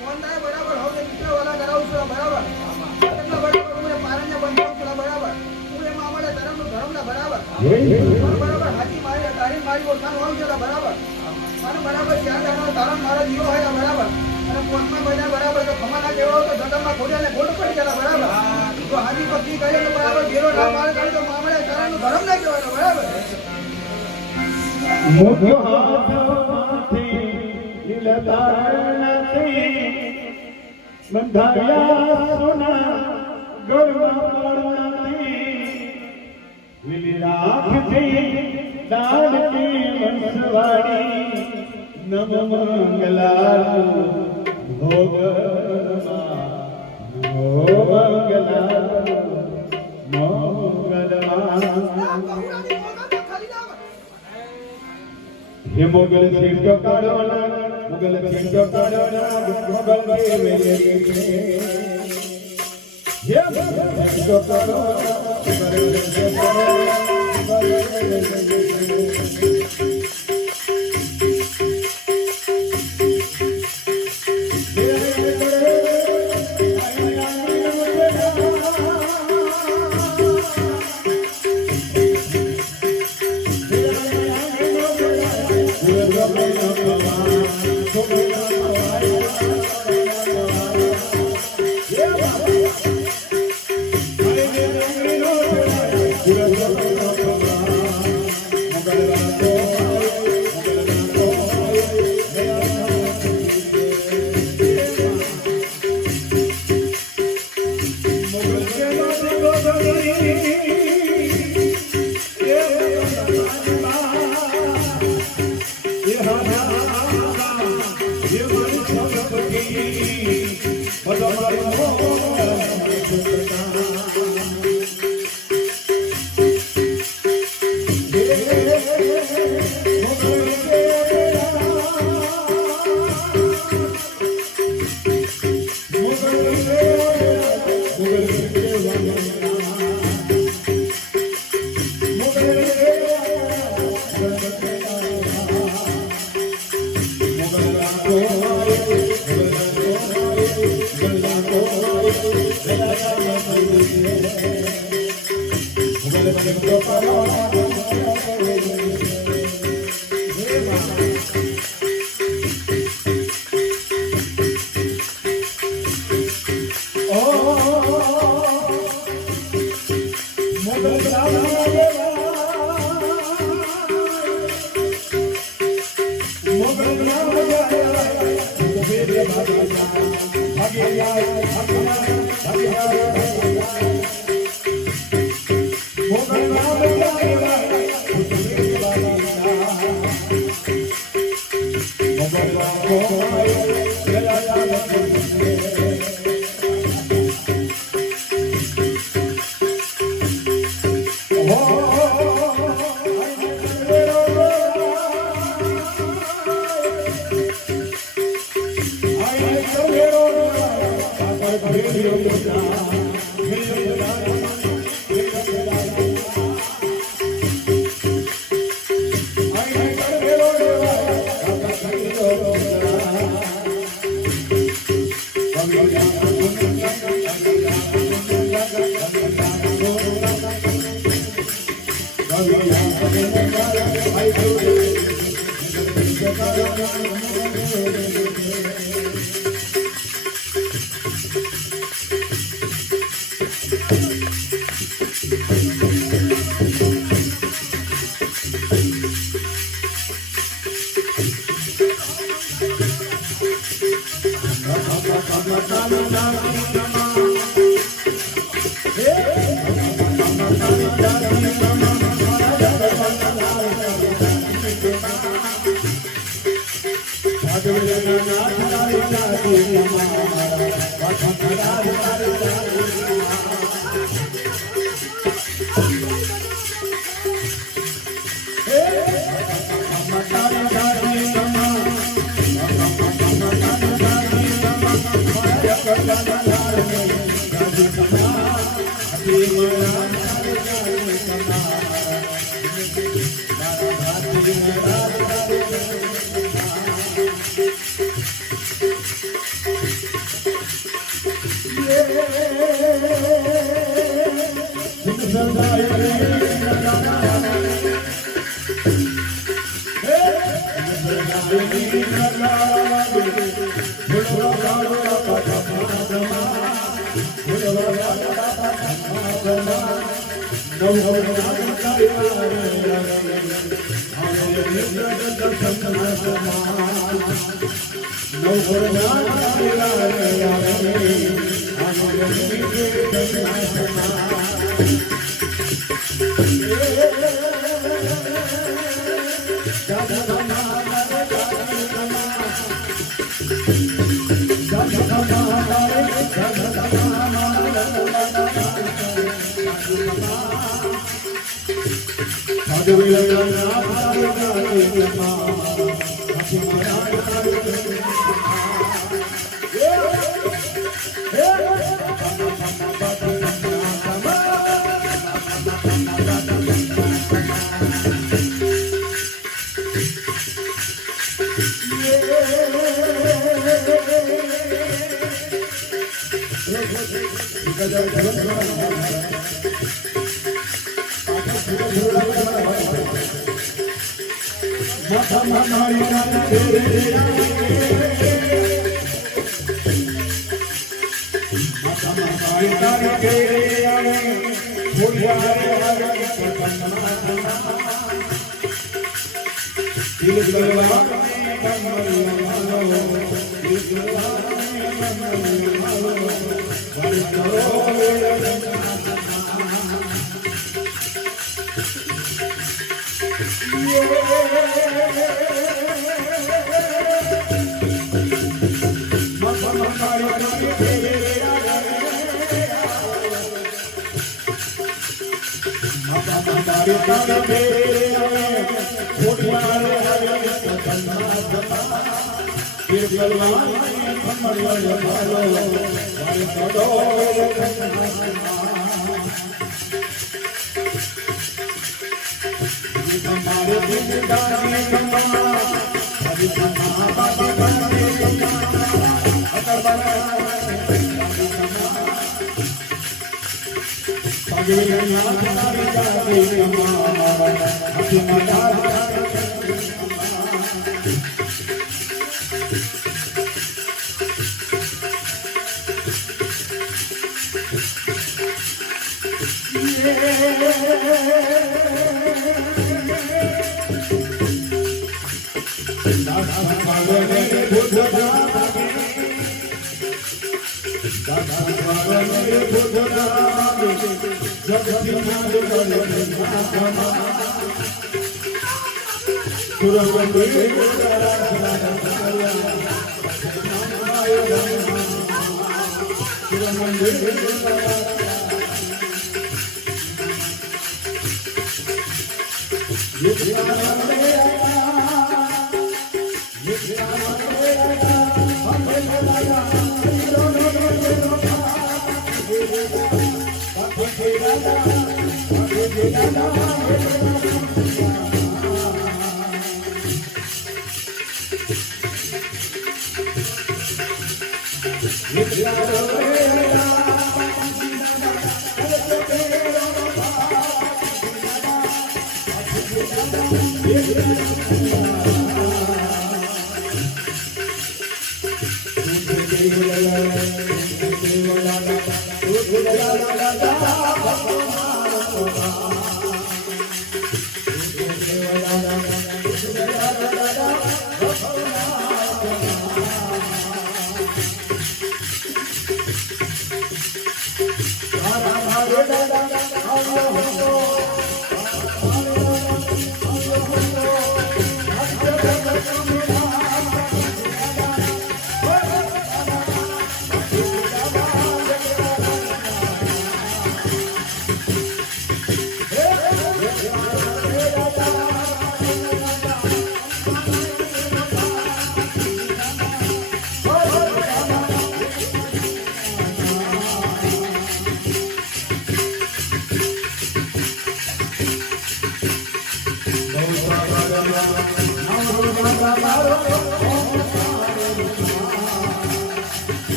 મોંડાય બરાબર હવે મિત્ર વાલા કરાવું છું બરાબર જગતના બરાબર હું પારણને બંધાવું છું બરાબર હું એ મામલે ધર્મના બરાબર બરાબર હાજી મારી તારી મારી ઓળખાણ હોવું છે બરાબર મારું બરાબર જ્યાં જાણો તારણ મારો જીવો હોય બરાબર અને પોતમાં બધા બરાબર તો ખમાના જેવો તો જગતમાં ખોડિયાને ખોટ પડી ગયા બરાબર તો હાજી ભક્તિ કરે તો બરાબર ઘેરો ના મારે કરે તો મામલે તારણનું ધર્મ ના કહેવાય બરાબર મુખ્ય હાથમાંથી લીલધારણથી બંધાવ્યા સોના ગળમાં પડનાથી લીલી રાખથી દાનથી વંશવાળી નમ મંગલા હે મોગલ છીટકો કાઢવાના મોગલ છીટકો કાઢવાના મોગલ કે મેલે હે મોગલ છીટકો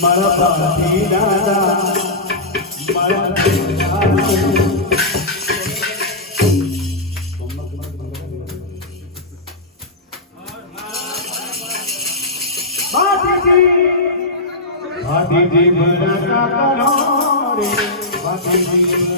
મારા પાથી દાદા ભાતીજી ભરાતા કરો રે ભાતીજી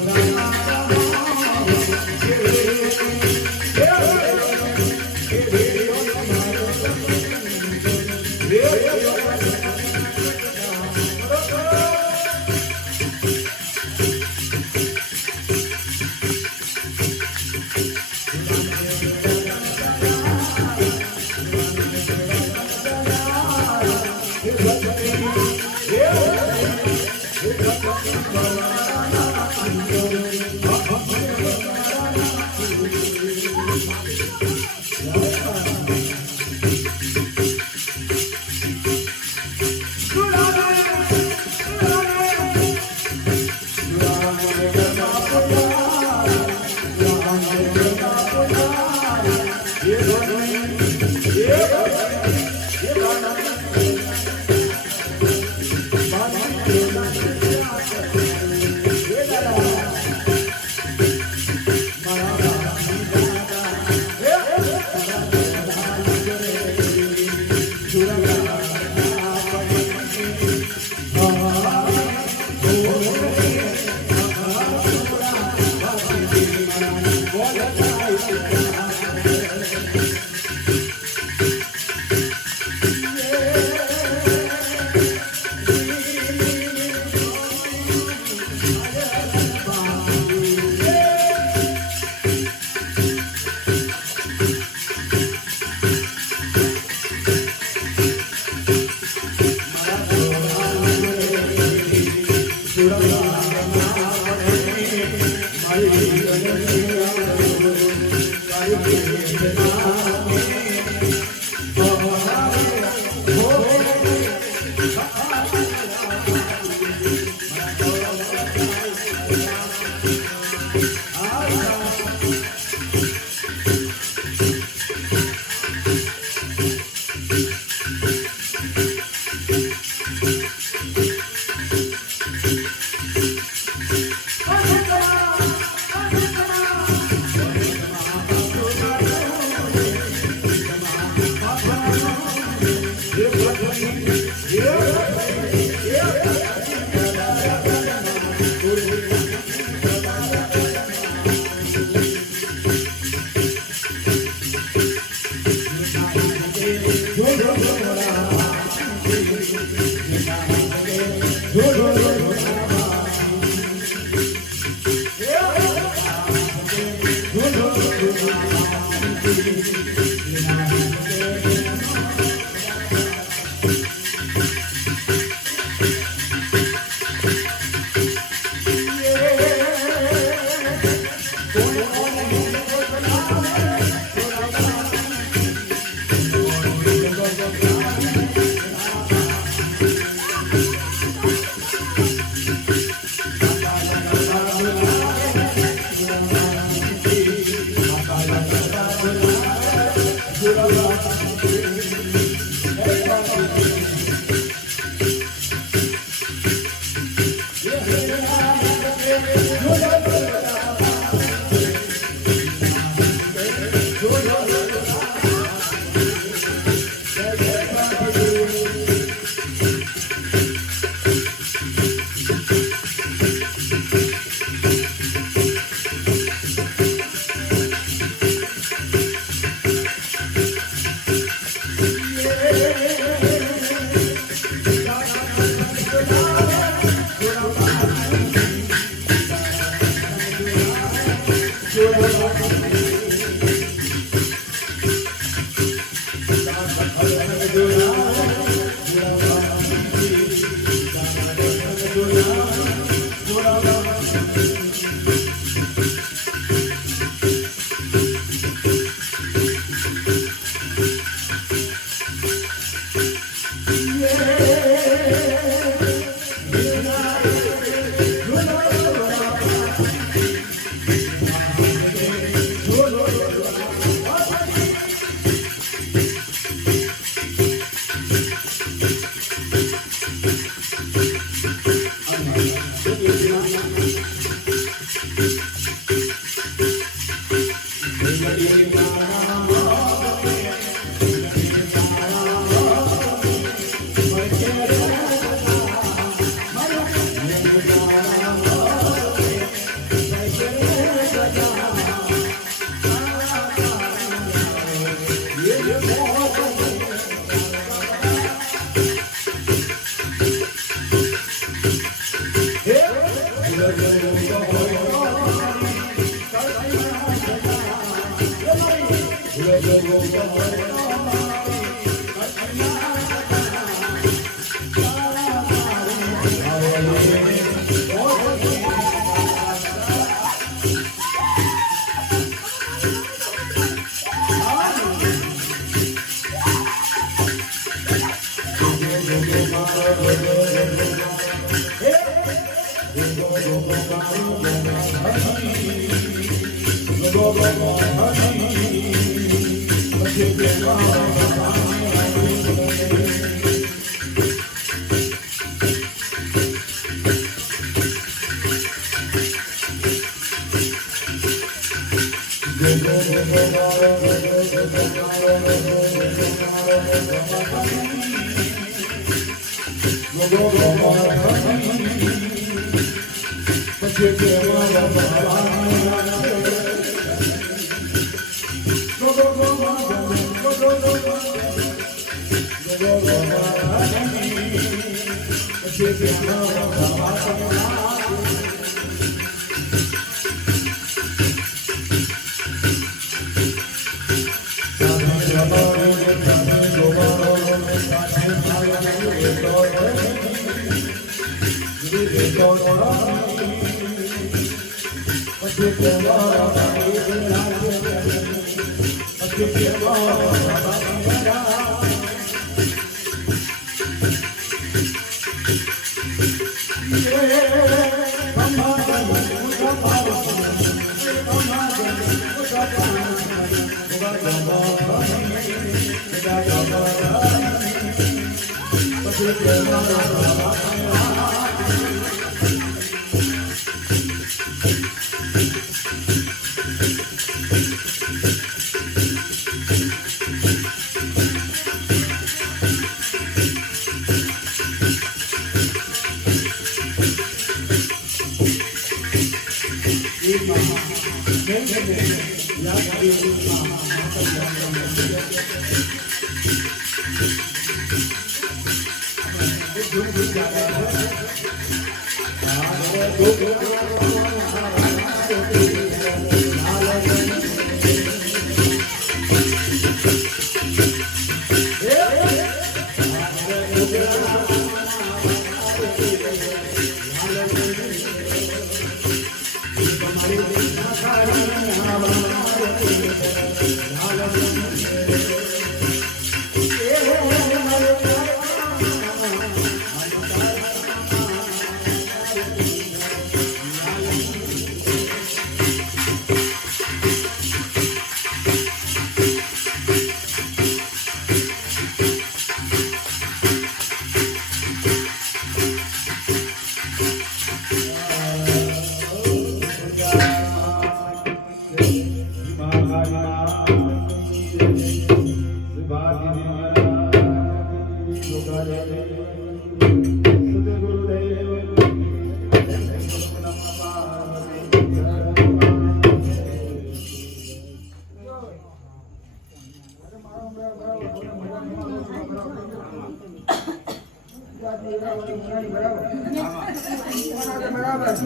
બરાબર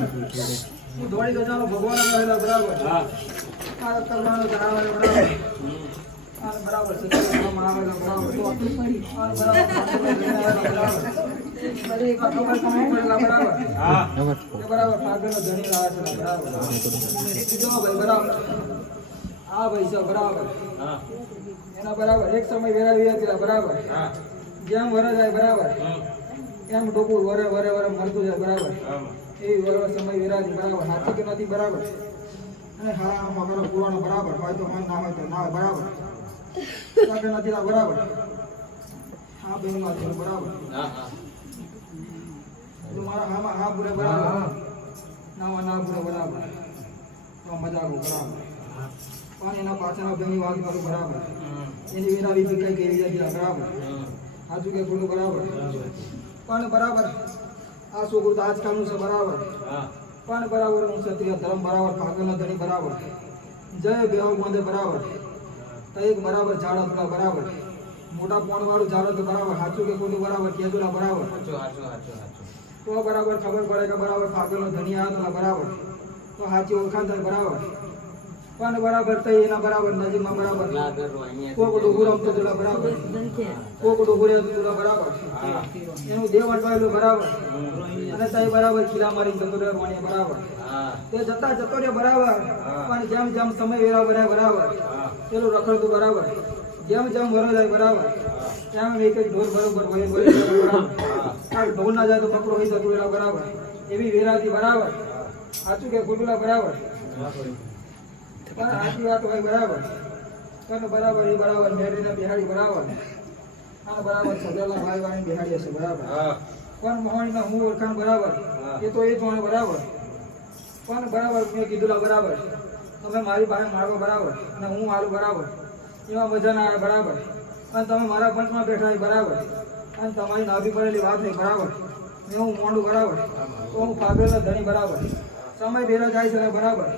હું દોડી ગજાનો ભગવાન આવેલા બરાબર હા મારા કલ્યાણનો જણાવે બરાબર આ બરાબર છે તો આવે બરાબર તો આ બરાબર બધી એક ખબર કમી પડેલા બરાબર હા એ બરાબર પાગલનો ધણી આવે છે બરાબર બીજો ભાઈ બરાબર આ ભાઈ છે બરાબર હા એના બરાબર એક સમય વેરાવી હતી બરાબર હા જેમ વર જાય બરાબર એમ ડોકું વરે વરે વરે મરતું જાય બરાબર એવી વર સમય વેરાવી બરાબર હાથી કે નથી બરાબર અને હા મગર પુરાણો બરાબર હોય તો હોય ના હોય તો ના હોય બરાબર કે નથી ના બરાબર હા બેન માં છે બરાબર હા હા તો મારા હામાં હા પૂરે બરાબર ના પૂરે બરાબર તો મજા આવું બરાબર પણ એના પાછળના બેની વાત કરું બરાબર એની વેરાવી બી કઈ કેવી હતી બરાબર સાચું કે ખોટું બરાબર પણ બરાબર આ છોકરું તો આજકાલનું છે બરાબર પણ બરાબર હું ક્ષત્રિય ધર્મ બરાબર ભાગલનો ધણી બરાબર જય બેહુ મંદિર બરાબર તો એક બરાબર ઝાડ હતું બરાબર મોટા પોણ વાળું ઝાડ હતું બરાબર સાચું કે ખોટું બરાબર કહેજો ના બરાબર તો બરાબર ખબર પડે કે બરાબર ભાગલનો ધણી આ હતો બરાબર તો સાચી ઓળખાણ થાય બરાબર પણ બરાબર તો એના બરાબર નજીકમાં બરાબર કોકડું ગુરમતો જોડા બરાબર કોકડું ગુર્યા જોડા બરાબર એનું દેવ અટવાયેલું બરાબર અને તઈ બરાબર ખીલા મારી જતો રહ્યો વાણિયા બરાબર તે જતા જતો રહ્યો બરાબર પણ જેમ જેમ સમય વેરા બરાબર પેલું રખડતું બરાબર જેમ જેમ વરો જાય બરાબર તેમ એક એક ઢોર બરોબર વળી બરાબર આ ઢોર ના જાય તો પકડો હોય જતું રહ્યો બરાબર એવી વેરાથી બરાબર સાચું કે ખોટું બરાબર પણ આટલી વાત હોય બરાબર પણ બરાબર એ બરાબર મેળવીને બિહાડી બરાબર આ બરાબર સજેલા ભાઈ વાળી બિહાડી હશે બરાબર પણ મોહણીના હું ઓળખાણ બરાબર એ તો એ જોણે બરાબર પણ બરાબર મેં કીધું બરાબર તમે મારી પાસે મારો બરાબર અને હું મારું બરાબર એમાં મજા ના આવે બરાબર અને તમે મારા પંચમાં બેઠા હોય બરાબર અને તમારી નાભી પડેલી વાત હોય બરાબર ને હું મોંડું બરાબર તો હું પાગલનો ધણી બરાબર સમય ભેરો જાય છે બરાબર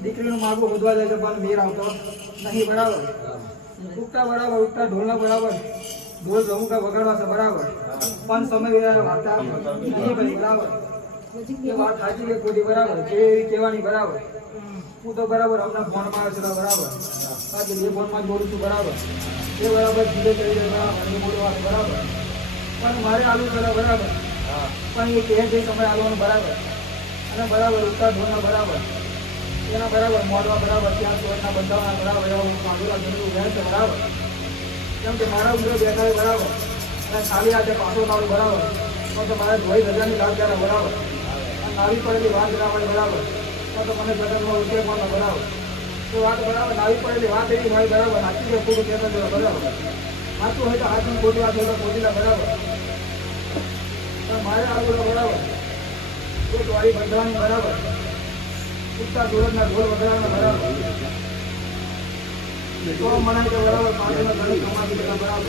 દીકરીનું માગું વધવા જાય છે પણ મેર આવતો નહીં બરાબર ઉગતા બરાબર ઉગતા ઢોલના બરાબર ઢોલ રમુકા વગાડવા છે બરાબર પણ સમય વેળા વાર્તા નહીં બની બરાબર એ વાત સાચી કે ખોટી બરાબર જે એવી કહેવાની બરાબર હું તો બરાબર હમણાં ફોનમાં આવે છે બરાબર બાકી બે ફોનમાં જ બોલું છું બરાબર એ બરાબર ધીરે કરી દે બરાબર એ બોલવાનું બરાબર પણ મારે આલુ કરે બરાબર પણ એ કહે છે સમય આલવાનું બરાબર અને બરાબર ઉગતા ઢોલના બરાબર એના બરાબર મોડવા બરાબર ત્યાં સુરતના બંધાવાના બરાબર એવા માગુરા જંતુ રહે છે બરાબર કેમ કે મારા ઉમરે બેઠા હોય બરાબર અને ખાલી આજે પાછો કાઢું બરાબર તો મારે ધોઈ રજાની લાભ કરે બરાબર અને નાવી પડેલી વાત ના મળે બરાબર તો મને જગતમાં ઉકેલ પણ બરાબર તો વાત બરાબર નાવી પડેલી વાત એવી હોય બરાબર સાચું કે ખોટું કહેતા જવા બરાબર સાચું હોય તો હાથની ખોટી વાત હોય તો ખોટીલા બરાબર પણ મારે આવું બરાબર એક વાળી બંધાવાની બરાબર ઉગતા ધોરણના ઢોલ વગડાના બરાબર તો મનાય કે બરાબર માગેનો ઘણી કમાતી બધા બરાબર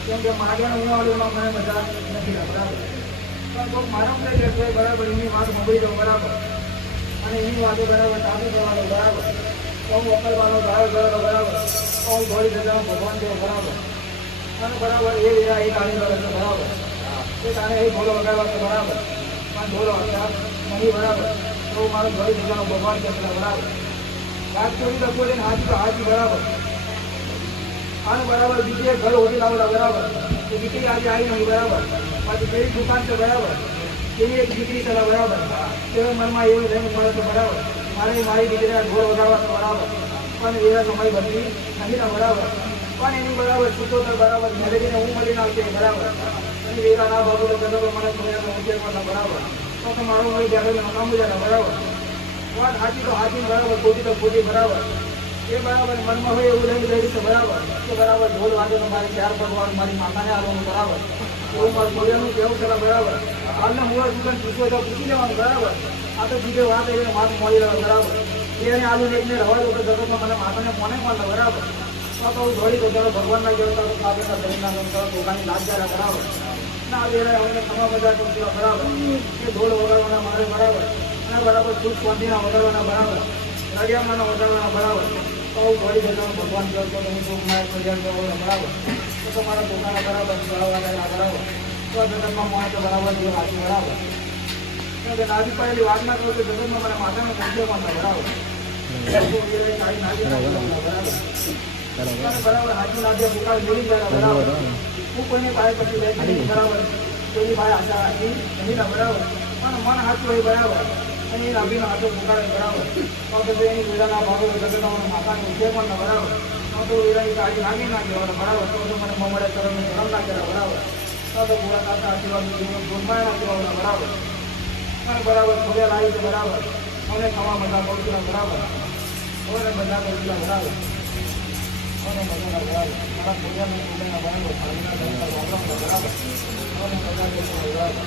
કેમ કે માગેનો ઉનાળુમાં મને મજા નથી બરાબર પણ કોઈક મારા મને કહે છે બરાબર એની વાત સાંભળી દઉં બરાબર અને એની વાતો બરાબર ચાલુ કરવાનો બરાબર તો હું અકલવાનો ગાયો ગયેલો બરાબર તો હું થોડી જગ્યામાં ભગવાન જેવો બરાબર અને બરાબર એ વેરા એ કાઢી રહ્યો છે બરાબર એ કારણે એ ઢોલો વગાડવા છે બરાબર પણ ઢોલો હતા નહીં બરાબર તો મારો ઘર જગ્યાનો ભગવાન છે બરાબર વાત ચોરી લખો ને હાજી તો હાજી બરાબર અને બરાબર બીજી એક ઘર હોટી લાવડા બરાબર એ દીકરી આજે આવી નહીં બરાબર પાછી પેલી દુકાન છે બરાબર એની એક દીકરી છે બરાબર તે મનમાં એવું લઈને મળે છે બરાબર મારી દીકરીને ઢોર વગાડવા છે બરાબર પણ એવા સમય બદલી નહીં ના બરાબર પણ એની બરાબર છૂટો બરાબર મેરેજીને હું મળીને આવશે બરાબર અને વેરા ના બાબુ તો મને ઉકેલ બરાબર તો મારું મળી જાય નકામું જાય બરાબર વાત સાચી તો હાચી બરાબર ખોટી તો ખોટી બરાબર એ બરાબર મનમાં હોય એવું લઈ છે બરાબર તો બરાબર ઢોલ વાગે તો મારી ચાર ભગવાન મારી માતાને આવવાનું બરાબર એવું મારું બોલ્યાનું કેવું છે બરાબર હાલને હું દુકાન પૂછવો તો પૂછી લેવાનું બરાબર આ તો બીજે વાત એવી વાત મળી રહ્યો બરાબર એને આલુ એકને રવા દો તો જગતમાં મને માતાને કોને મળે બરાબર તો હું દોડી તો ચાલો ભગવાનના જેવતા તો આપેલા દહીંના દોકાની લાભ જાય બરાબર ના વેરા અમને ખમા બધા ટોકીલા બરાબર એ ઢોલ વગાડવાના મારે બરાબર અને બરાબર દૂધ સ્વાધીના વગાડવાના બરાબર નડિયામાના વગાડવાના બરાબર તો હું દોડી જવાનું ભગવાન કહો તો હું દુઃખમાં કલ્યાણ કરવાનું બરાબર તો તમારા દુકાના બરાબર ચલાવવાના બરાબર તો જગતમાં મોહ તો બરાબર જે વાંચી બરાબર કેમ કે નાજી પડેલી વાત ના કરું તો જગતમાં મારા માતાનો સંજય માનતા બરાબર બરાબર હાથું લાગે બુકાર મેળી જાય બરાબર હું કોઈની પાસે પછી બેઠી નહીં બરાબર કોઈની પાસે આશા રાખી નહીં બરાબર પણ મન હાથું હોય બરાબર અને એ લાભીનો હાથો બુકાર બરાબર તો એની વેળાના ભાગો જગતના માથા છે પણ બરાબર તો વેળાની કાળજી નાખી નાખી બરાબર તો મને મમડે કરમને ગરમ ના કર્યા બરાબર તો પૂરા કાકા આશીર્વાદ ગુણમાય ના બરાબર પણ બરાબર થોડા લાવી છે બરાબર મને ખાવા બધા પહોંચેલા બરાબર મને બધા પહોંચેલા બરાબર મને બધા બરાબર મારા પૂજાની પૂજાના બરાબર ભાગીના બરાબર મને બધા બરાબર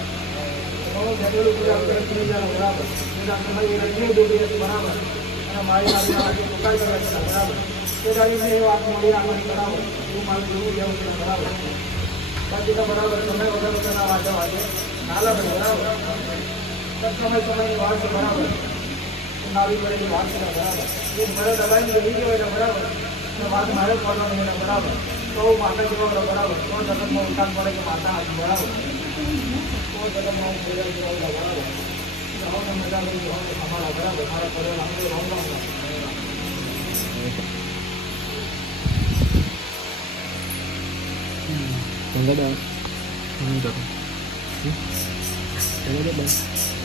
હું જગેલું પૂજા કરી જાય બરાબર એના તમારી રજની દોડી હતી બરાબર અને મારી આજે ટુકાઈ કરવા છે બરાબર તે ગાડીને એ વાત મળી આપણને બરાબર એવું મારું જોવું જેવું છે બરાબર બાકી તો બરાબર સમય વગર વગરના વાંચા વાંચે નાલા બરાબર સમયની વાત છે બરાબર નાવી પડેલી વાત છે બરાબર એ મારે દબાઈને જઈ ગયો એટલે બરાબર અને વાત મારે પડવાની એટલે બરાબર તો માતા જેવા બરાબર તો જગતમાં ઉઠાણ પડે કે માતા હતી બરાબર તો જગતમાં બરાબર મજા લઈ અમારા બરાબર મારા પડેલા Enggak dong.